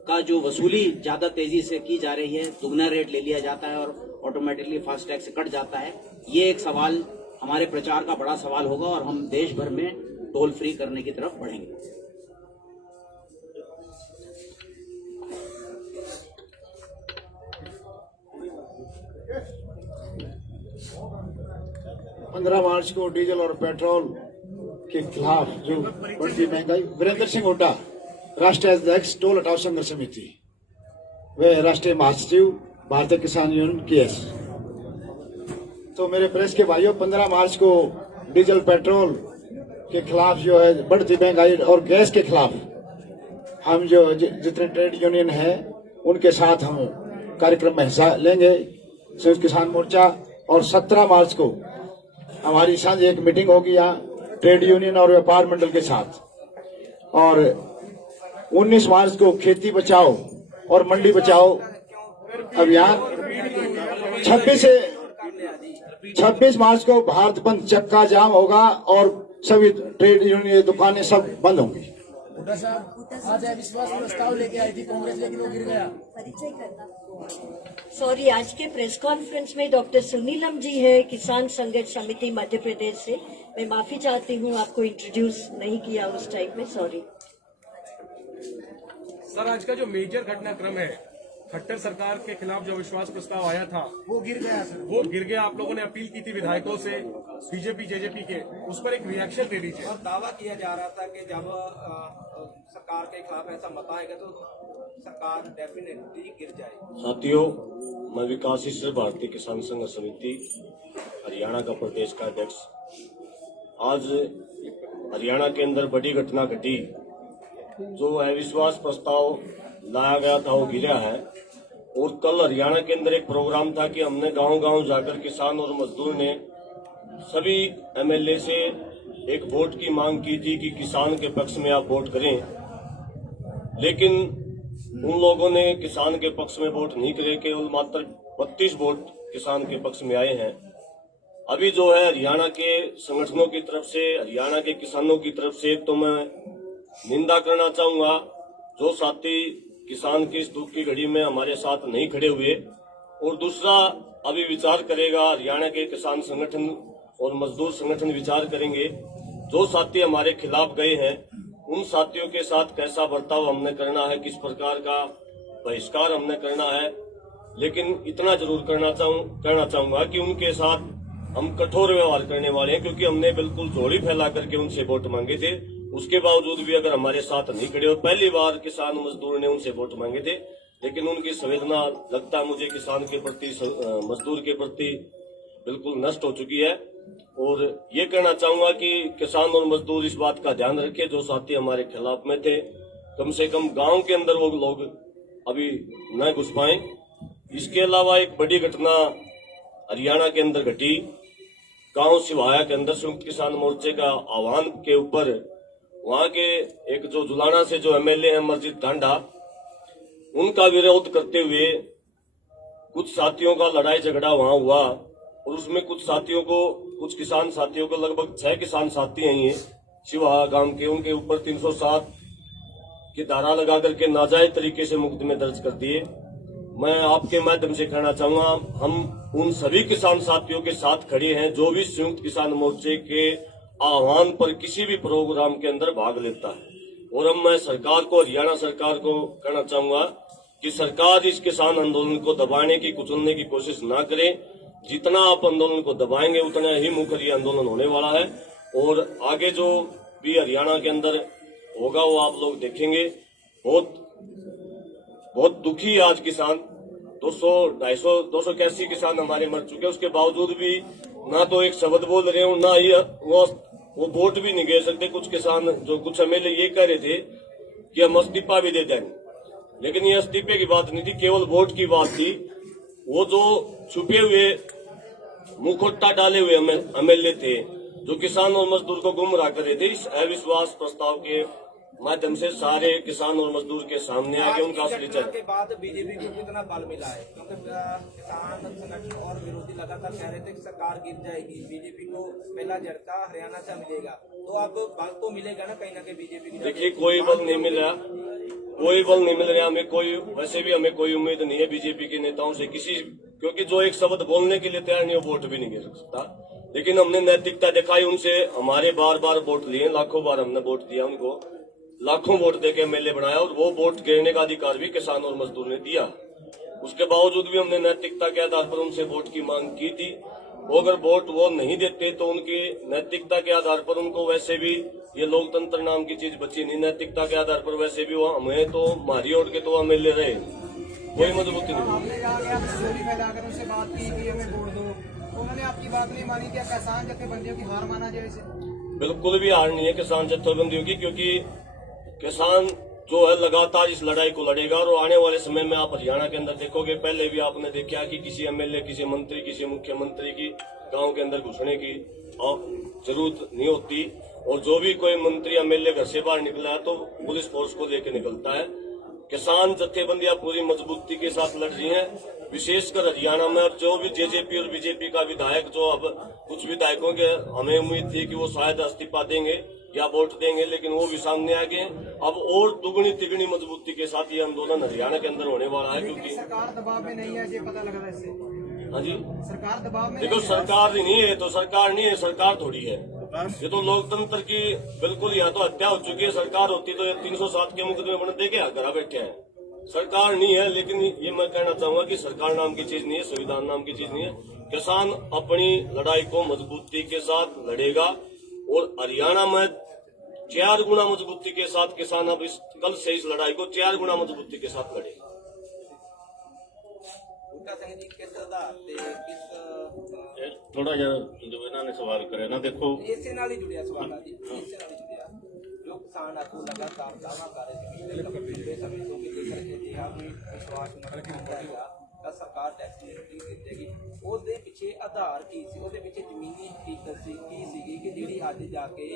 का जो वसूली ज्यादा तेजी से की जा रही है, दुगना रेट ले लिया जाता है और ऑटोमेटिकली फास्टैग से कट जाता है। ये एक सवाल हमारे प्रचार का बड़ा सवाल होगा और हम देश भर में टोल फ्री करने की तरफ बढ़ेंगे। पंद्रह मार्च को डीजल और पेट्रोल के खिलाफ जो बढ़ती महंगाई, वीरेंद्र सिंह हुड्डा, राष्ट्रीय अध्यक्ष टोल हटाओ संघर्ष समिति, वे राष्ट्रीय महासचिव भारतीय किसान यूनियन केएस। तो मेरे प्रेस के भाइयों, 15 मार्च को डीजल पेट्रोल के खिलाफ जो है बढ़ती महंगाई और गैस के खिलाफ हम जो जितने ट्रेड यूनियन है उनके साथ हम कार्यक्रम में हिस्सा लेंगे, संयुक्त किसान मोर्चा। और 17 मार्च को हमारी सांझ एक मीटिंग होगी यहाँ ट्रेड यूनियन और व्यापार मंडल के साथ। और 19 मार्च को खेती बचाओ और मंडी बचाओ अभियान। 26 मार्च को भारत बंद चक्का जाम होगा और सभी ट्रेड यूनियन दुकानें सब बंद होंगी। हुड्डा साहब आज अविश्वास प्रस्ताव लेके आई थी कांग्रेस, लेकिन वो गिर गया। परिचय करना। सॉरी, आज के प्रेस कॉन्फ्रेंस में डॉक्टर सुनीलम जी है, किसान संघर्ष समिति मध्य प्रदेश से। मैं माफी चाहती हूँ, आपको इंट्रोड्यूस नहीं किया उस टाइम में, सॉरी। सर, आज का जो मेजर घटनाक्रम है, खट्टर सरकार के खिलाफ जो अविश्वास प्रस्ताव आया था वो गिर गया सर, वो गिर गया। आप लोगों ने अपील की थी विधायकों से, बीजेपी जेजेपी के, उस पर एक रिएक्शन दे दीजिए। और दावा किया जा रहा था कि जब सरकार के खिलाफ ऐसा मत आएगा तो सरकार डेफिनेटली गिर जाएगी। साथियों, मैं विकास ईश्वर, भारतीय किसान संघ समिति हरियाणा का प्रदेश का अध्यक्ष। आज हरियाणा के अंदर बड़ी घटना घटी, जो अविश्वास प्रस्ताव लाया गया था वो गिरा है। और कल हरियाणा के अंदर एक प्रोग्राम था कि हमने गांव-गांव जाकर किसान और मजदूर ने सभी एमएलए से एक वोट की मांग की थी कि किसान के पक्ष में आप वोट करें, लेकिन उन लोगों ने किसान के पक्ष में वोट नहीं करे, केवल मात्र 32 वोट किसान के पक्ष में आए हैं। अभी जो है हरियाणा के संगठनों की तरफ से, हरियाणा के किसानों की तरफ से तो मैं निंदा करना चाहूंगा, जो साथी किसान की इस दुख की घड़ी में हमारे साथ नहीं खड़े हुए। और दूसरा, अभी विचार करेगा हरियाणा के किसान संगठन और मजदूर संगठन विचार करेंगे, जो साथी हमारे खिलाफ गए हैं उन साथियों के साथ कैसा बर्ताव हमने करना है, किस प्रकार का बहिष्कार हमने करना है। लेकिन इतना जरूर कहना चाहूंगा कि उनके साथ हम कठोर व्यवहार करने वाले हैं, क्योंकि हमने बिल्कुल झोली फैला करके उनसे वोट मांगे थे। उसके बावजूद भी अगर हमारे साथ नहीं खड़े हो, पहली बार किसान मजदूर ने उनसे वोट मांगे थे, लेकिन उनकी संवेदना लगता है मुझे किसान के प्रति, मजदूर के प्रति बिल्कुल नष्ट हो चुकी है। और ये कहना चाहूंगा कि किसान और मजदूर इस बात का ध्यान रखें, जो साथी हमारे खिलाफ में थे कम से कम गांव के अंदर वो लोग अभी न घुस पाए। इसके अलावा एक बड़ी घटना हरियाणा के अंदर घटी, गांव सिवाया के अंदर संयुक्त किसान मोर्चे का आह्वान के ऊपर वहां के एक जो जुलाना से जो एमएलए हैं मस्जिद ढांडा, उनका विरोध करते हुए कुछ साथियों का लड़ाई झगड़ा वहां हुआ। और उसमें कुछ किसान साथियों को, लगभग 6 किसान साथी हैं ये सिवाहा गांव के, उनके ऊपर 307 की धारा लगा करके नाजायज तरीके से मुकदमे दर्ज कर दिए। मैं आपके माध्यम से कहना चाहूंगा, हम उन सभी किसान साथियों के साथ खड़े हैं जो भी संयुक्त किसान मोर्चे के आह्वान पर किसी भी प्रोग्राम के अंदर भाग लेता है। और अब मैं सरकार को, हरियाणा सरकार को कहना चाहूंगा कि सरकार इस किसान आंदोलन को दबाने की, कुचलने की कोशिश ना करे। जितना आप आंदोलन को दबाएंगे उतना ही मुखर ये आंदोलन होने वाला है। और आगे जो भी हरियाणा के अंदर होगा वो आप लोग देखेंगे। बहुत दुखी है आज किसान, 281 किसान हमारे मर चुके हैं, उसके बावजूद भी ना तो एक शब्द बोल रहे हो, ना ही वो वोट भी नहीं दे सकते। कुछ किसान, जो कुछ एमएलए ये कह रहे थे कि हम इस्तीफा भी दे देंगे, लेकिन ये इस्तीफे की बात नहीं थी, केवल वोट की बात थी। वो जो छुपे हुए मुखौटा डाले हुए एमएलए थे, जो किसान और मजदूर को गुमराह कर रहे थे, इस अविश्वास प्रस्ताव के माध्यम से सारे किसान और मजदूर के सामने आके उनका असली चेहरा के बाद बीजेपी को कितना बल मिला है, क्योंकि किसान संगठन और विरोधी लगातार कह रहे थे कि सरकार गिर जाएगी, बीजेपी को पहला झटका हरियाणा से मिलेगा, तो अब बल तो मिलेगा ना कहीं ना कहीं बीजेपी की। देखिए, कोई बल नहीं मिल रहा, कोई बल नहीं मिल रहा हमें। वैसे भी हमें कोई उम्मीद नहीं है बीजेपी के नेताओं से किसी, क्योंकि जो एक शब्द बोलने के लिए तैयार नहीं हो, वोट भी नहीं गिर सकता। लेकिन हमने नैतिकता दिखाई, उनसे हमारे बार वोट लिए, लाखों बार हमने वोट दिया उनको, लाखों वोट देके एमएलए बनाया, और वो वोट गिरने का अधिकार भी किसान और मजदूर ने दिया। उसके बावजूद भी हमने नैतिकता के आधार पर उनसे वोट की मांग की थी। वो अगर वोट वो नहीं देते तो उनकी नैतिकता के आधार पर उनको, वैसे भी ये लोकतंत्र नाम की चीज बची नहीं, नैतिकता के आधार पर वैसे भी वो हमें तो मारी ओढ़ के तो एमएलए रहे, कोई मजबूती नहीं। आपने जाके आप झोली फैलाकर उनसे बात की कि हमें वोट दो, तो उन्होंने आपकी बात नहीं मानी। क्या किसान जत्थेबंदियों की हार माना जाए इसे? बिल्कुल भी हार नहीं है किसान जत्थेबंदियों की, क्योंकि किसान जो है लगातार इस लड़ाई को लड़ेगा। और आने वाले समय में आप हरियाणा के अंदर देखोगे, पहले भी आपने देखा कि किसी एमएलए, किसी मंत्री, किसी मुख्यमंत्री की गांव के अंदर घुसने की जरूरत नहीं होती। और जो भी कोई मंत्री एमएलए घर से बाहर निकला तो पुलिस फोर्स को लेकर निकलता है। किसान जत्थेबंदियां पूरी मजबूती के साथ लड़ रही हैं, विशेषकर हरियाणा में। और जो भी जेजेपी और बीजेपी का विधायक, जो अब कुछ विधायकों के हमें उम्मीद थी कि वो शायद इस्तीफा देंगे या वोट देंगे, लेकिन वो भी सामने आ गए। अब और दुगनी तिगनी मजबूती के साथ ये आंदोलन हरियाणा के अंदर होने वाला है, क्योंकि सरकार दबाव में नहीं है, ये पता लग रहा है इससे। हाँ जी, सरकार दबाव में देखो, सरकार ही नहीं है तो सरकार नहीं है, सरकार थोड़ी है। ये तो लोकतंत्र की बिल्कुल, यहाँ तो हत्या हो चुकी है। सरकार होती तो 307 के मुकदमे बने दे के घर बैठे हैं। सरकार नहीं है, लेकिन ये मैं कहना चाहूंगा कि सरकार नाम की चीज नहीं है, संविधान नाम की चीज नहीं है। किसान अपनी लड़ाई को मजबूती के साथ लड़ेगा, और हरियाणा में 4 गुना मजबूती के साथ किसान अब कल से इस लड़ाई को 4 गुना मजबूती के साथ लड़ेगा। थोड़ा ਜਿਹਾ जो ਇਹਨਾਂ ने सवाल करे ना, देखो ਇਸੇ ਨਾਲ ਹੀ ਜੁੜਿਆ ਸਵਾਲ ਆ ਜੀ, ਇਸੇ ਨਾਲ ਹੀ ਜੁੜਿਆ। ਜੋ ਕਿਸਾਨ ਆਗੂ ਲਗਾਤਾਰ ਦਾਅਵਾ ਕਰ ਰਹੇ ਸੀ ਪਿਛਲੇ ਸਮੇਂ ਤੋਂ ਕਿ ਜੇਕਰ ਅਜਿਹਾ ਕੋਈ ਵਿਸ਼ਵਾਸ ਨਹੀਂ ਜਾਏਗਾ ਤਾਂ ਸਰਕਾਰ ਟੈਕਸ ਨਹੀਂ ਦਿੱਤੇਗੀ। ਉਹਦੇ ਪਿੱਛੇ ਆਧਾਰ ਕੀ ਸੀ, ਉਹਦੇ ਪਿੱਛੇ ਜ਼ਮੀਨੀ ਹਕੀਕਤ ਸੀ ਕੀ ਸੀਗੀ ਕਿ ਜਿਹੜੀ ਅੱਜ ਜਾ ਕੇ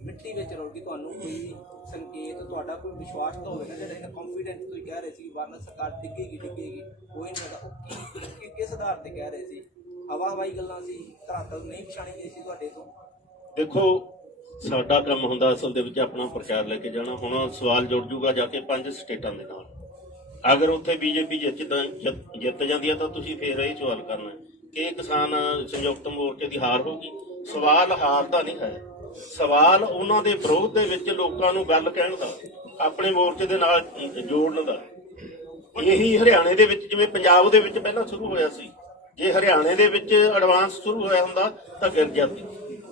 ਮਿੱਟੀ ਵਿੱਚ ਰੁਲ ਗਈ। ਤੁਹਾਨੂੰ ਕੋਈ ਸੰਕੇਤ, ਤੁਹਾਡਾ ਕੋਈ ਵਿਸ਼ਵਾਸ ਤਾਂ ਹੋਵੇਗਾ ਜਿਹੜਾ ਕੰਫੀਡੈਂਸ ਤੁਸੀਂ ਕਹਿ ਰਹੇ ਸੀ ਵਾਰਨਾ ਸਰਕਾਰ ਡਿੱਗੇਗੀ ਕੋਈ ਨਹੀਂ ਹੈਗਾ, ਉਹ ਕਿਸ ਆਧਾਰ ਤੇ ਕਹਿ ਰਹੇ ਸੀ? ਹਵਾਈ ਗੱਲਾਂ ਸੀ, ਧਰਾਤਲ ਨਹੀਂ ਪਛਾਣੀ ਗਈ ਸੀ ਤੁਹਾਡੇ ਤੋਂ? ਦੇਖੋ ਸਾਡਾ ਕੰਮ ਹੁੰਦਾ ਅਸਲ ਦੇ ਵਿੱਚ ਆਪਣਾ ਪ੍ਰਚਾਰ ਲੈ ਕੇ ਜਾਣਾ। ਹੁਣ ਸਵਾਲ ਜੁੜ ਜੂਗਾ ਜਾ ਕੇ 5 ਸਟੇਟਾਂ ਦੇ ਨਾਲ। ਅਗਰ ਉੱਥੇ ਬੀਜੇਪੀ ਜਿੱਤ ਜਾਂਦੀ ਹੈ ਤਾਂ ਤੁਸੀਂ ਫੇਰ ਇਹ ਸਵਾਲ ਕਰਨਾ ਕਿ ਕਿਸਾਨ ਸੰਯੁਕਤ ਮੋਰਚੇ ਦੀ ਹਾਰ ਹੋਗੀ। ਸਵਾਲ ਹਾਰ ਦਾ ਨਹੀਂ ਹੈ, ਸਵਾਲ ਉਹਨਾਂ ਦੇ ਵਿਰੋਧ ਦੇ ਵਿੱਚ ਲੋਕਾਂ ਨੂੰ ਗੱਲ ਕਹਿਣ ਦਾ, ਆਪਣੇ ਮੋਰਚੇ ਦੇ ਨਾਲ ਜੋੜਨ ਦਾ। ਇਹੀ ਹਰਿਆਣੇ ਦੇ ਵਿੱਚ ਜਿਵੇਂ ਪੰਜਾਬ ਦੇ ਵਿੱਚ ਪਹਿਲਾਂ ਸ਼ੁਰੂ ਹੋਇਆ ਸੀ, ਜੇ ਹਰਿਆਣੇ ਦੇ ਵਿੱਚ ਐਡਵਾਂਸ ਸ਼ੁਰੂ ਹੋਇਆ ਹੁੰਦਾ ਤਾਂ ਗਿਰ ਜਾਂਦੀ।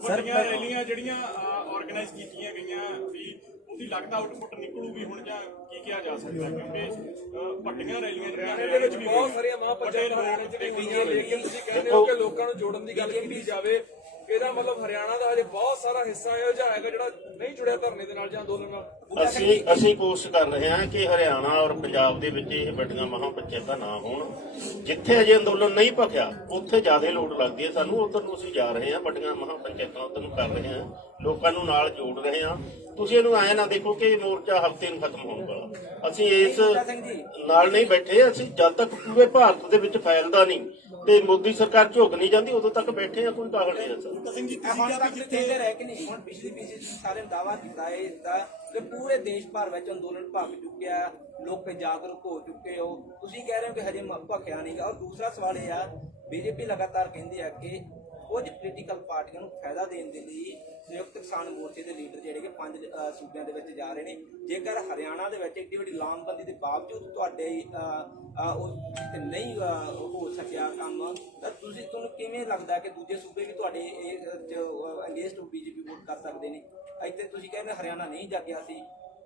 ਵੱਡੀਆਂ ਰੈਲੀਆਂ ਜਿਹੜੀਆਂ ਆਰਗੇਨਾਈਜ਼ ਕੀਤੀਆਂ ਗਈਆਂ ਵੀ ਉਹਦੀ ਲੱਗਦਾ ਆਊਟਪੁੱਟ ਨਿਕਲੂਗੀ ਹੁਣ, ਜਾਂ ਕੀ ਕਿਹਾ ਜਾ ਸਕਦਾ? ਕਿਉਂਕਿ ਵੱਡੀਆਂ ਰੈਲੀਆਂ ਹਰਿਆਣੇ ਦੇ ਵਿੱਚ ਬਹੁਤ ਸਾਰੀਆਂ ਮਹਾਂਪੰਚਾਇਤਾਂ ਹਰਿਆਣੇ ਚ ਵੀ ਹੋਈਆਂ, ਲੇਕਿਨ ਤੁਸੀਂ ਕਹਿੰਦੇ ਹੋ ਕਿ ਲੋਕਾਂ ਨੂੰ ਜੋੜਨ ਦੀ ਗੱਲ ਕੀਤੀ ਜਾਵੇ। ਇਹਦਾ ਮਤਲਬ ਹਰਿਆਣਾ ਦਾ ਹਜੇ ਬਹੁਤ ਸਾਰਾ ਹਿੱਸਾ ਇਹੋ ਜਿਹਾ ਹੈਗਾ ਜਿਹੜਾ ਨਹੀਂ ਜੁੜਿਆ ਧਰਨੇ ਦੇ ਨਾਲ ਜਾਂ ਅੰਦੋਲਨ ਨਾਲ। ਅਸੀਂ ਕੋਸ਼ਿਸ਼ ਕਰ ਰਹੇ ਹਾਂ ਕਿ ਹਰਿਆਣਾ ਔਰ ਪੰਜਾਬ ਦੇ ਵਿੱਚ ਇਹ ਵੱਡੀਆਂ ਮਹਾਂਪੰਚਾਇਤਾਂ ਨਾ ਹੋਣ। ਜਿੱਥੇ ਅਜੇ ਅੰਦੋਲਨ ਨਹੀਂ ਭਖਿਆ ਉੱਥੇ ਜ਼ਿਆਦਾ ਲੋੜ ਲੱਗਦੀ ਹੈ ਸਾਨੂੰ। ਉੱਧਰ ਨੂੰ ਅਸੀਂ ਜਾ ਰਹੇ ਹਾਂ, ਵੱਡੀਆਂ ਮਹਾਂਪੰਚਾਇਤਾਂ ਉੱਧਰ ਨੂੰ ਕਰ ਰਹੇ ਹਾਂ, ਲੋਕਾਂ ਨੂੰ ਨਾਲ ਜੋੜ ਰਹੇ ਹਾਂ। ਤੁਸੀਂ ਇਹਨੂੰ ਐਂ ਨਾ ਦੇਖੋ ਕਿ ਮੋਰਚਾ ਹਫ਼ਤੇ ਨੂੰ ਖਤਮ ਹੋਣ ਵਾਲਾ। ਅਸੀਂ ਇਸ ਨਾਲ ਨਹੀਂ ਬੈਠੇ। ਅਸੀਂ ਜਦ ਤੱਕ ਪੂਰੇ ਭਾਰਤ ਦੇ ਵਿੱਚ ਫੈਲਦਾ ਨਹੀਂ ਤੇ ਮੋਦੀ ਸਰਕਾਰ ਝੁਕ ਨਹੀਂ ਜਾਂਦੀ ਉਦੋਂ ਤੱਕ ਬੈਠੇ ਆ। ਕੋਈ ਕਾਹਲ ਨਹੀਂ ਹੈ। ਹੁਣ ਪਿਛਲੀ ਸਾਰੇ ਦਾਵਾ ਕੀਤਾ ਹੈ ਇਸਦਾ ਕਿ ਪੂਰੇ ਦੇਸ਼ ਭਰ ਵਿੱਚ ਅੰਦੋਲਨ ਭਖ ਚੁੱਕਿਆ, ਲੋਕ ਜਾਗਰੂਕ ਹੋ ਚੁੱਕੇ ਹੋ। ਤੁਸੀਂ ਕਹਿ ਰਹੇ ਹੋ ਕਿ ਹਜੇ ਭਖਿਆ ਨਹੀਂਗਾ। ਔਰ ਦੂਸਰਾ ਸਵਾਲ ਇਹ ਆ, ਬੀਜੇਪੀ ਲਗਾਤਾਰ ਕਹਿੰਦੀ ਆ ਕਿ ਕੁਝ ਪੋਲੀਟੀਕਲ ਪਾਰਟੀਆਂ ਨੂੰ ਫਾਇਦਾ ਦੇਣ ਦੇ ਲਈ ਸੰਯੁਕਤ ਕਿਸਾਨ ਮੋਰਚੇ ਦੇ ਲੀਡਰ ਜਿਹੜੇ ਕਿ 5 ਸੂਬਿਆਂ ਦੇ ਵਿੱਚ ਜਾ ਰਹੇ ਨੇ। ਜੇਕਰ ਹਰਿਆਣਾ ਦੇ ਵਿੱਚ ਏਡੀ ਵੱਡੀ ਲਾਮਬੰਦੀ ਦੇ ਬਾਵਜੂਦ ਤੁਹਾਡੇ ਨਹੀਂ ਹੋ ਸਕਿਆ ਕੰਮ, ਤਾਂ ਤੁਹਾਨੂੰ ਕਿਵੇਂ ਲੱਗਦਾ ਕਿ ਦੂਜੇ ਸੂਬੇ ਵੀ ਤੁਹਾਡੇ ਅਗੇਂਸਟ ਬੀਜੇਪੀ ਵੋਟ ਕਰ ਸਕਦੇ ਨੇ? ਇੱਥੇ ਤੁਸੀਂ ਕਹਿੰਦੇ ਹਰਿਆਣਾ ਨਹੀਂ ਜਾਗਿਆ ਸੀ,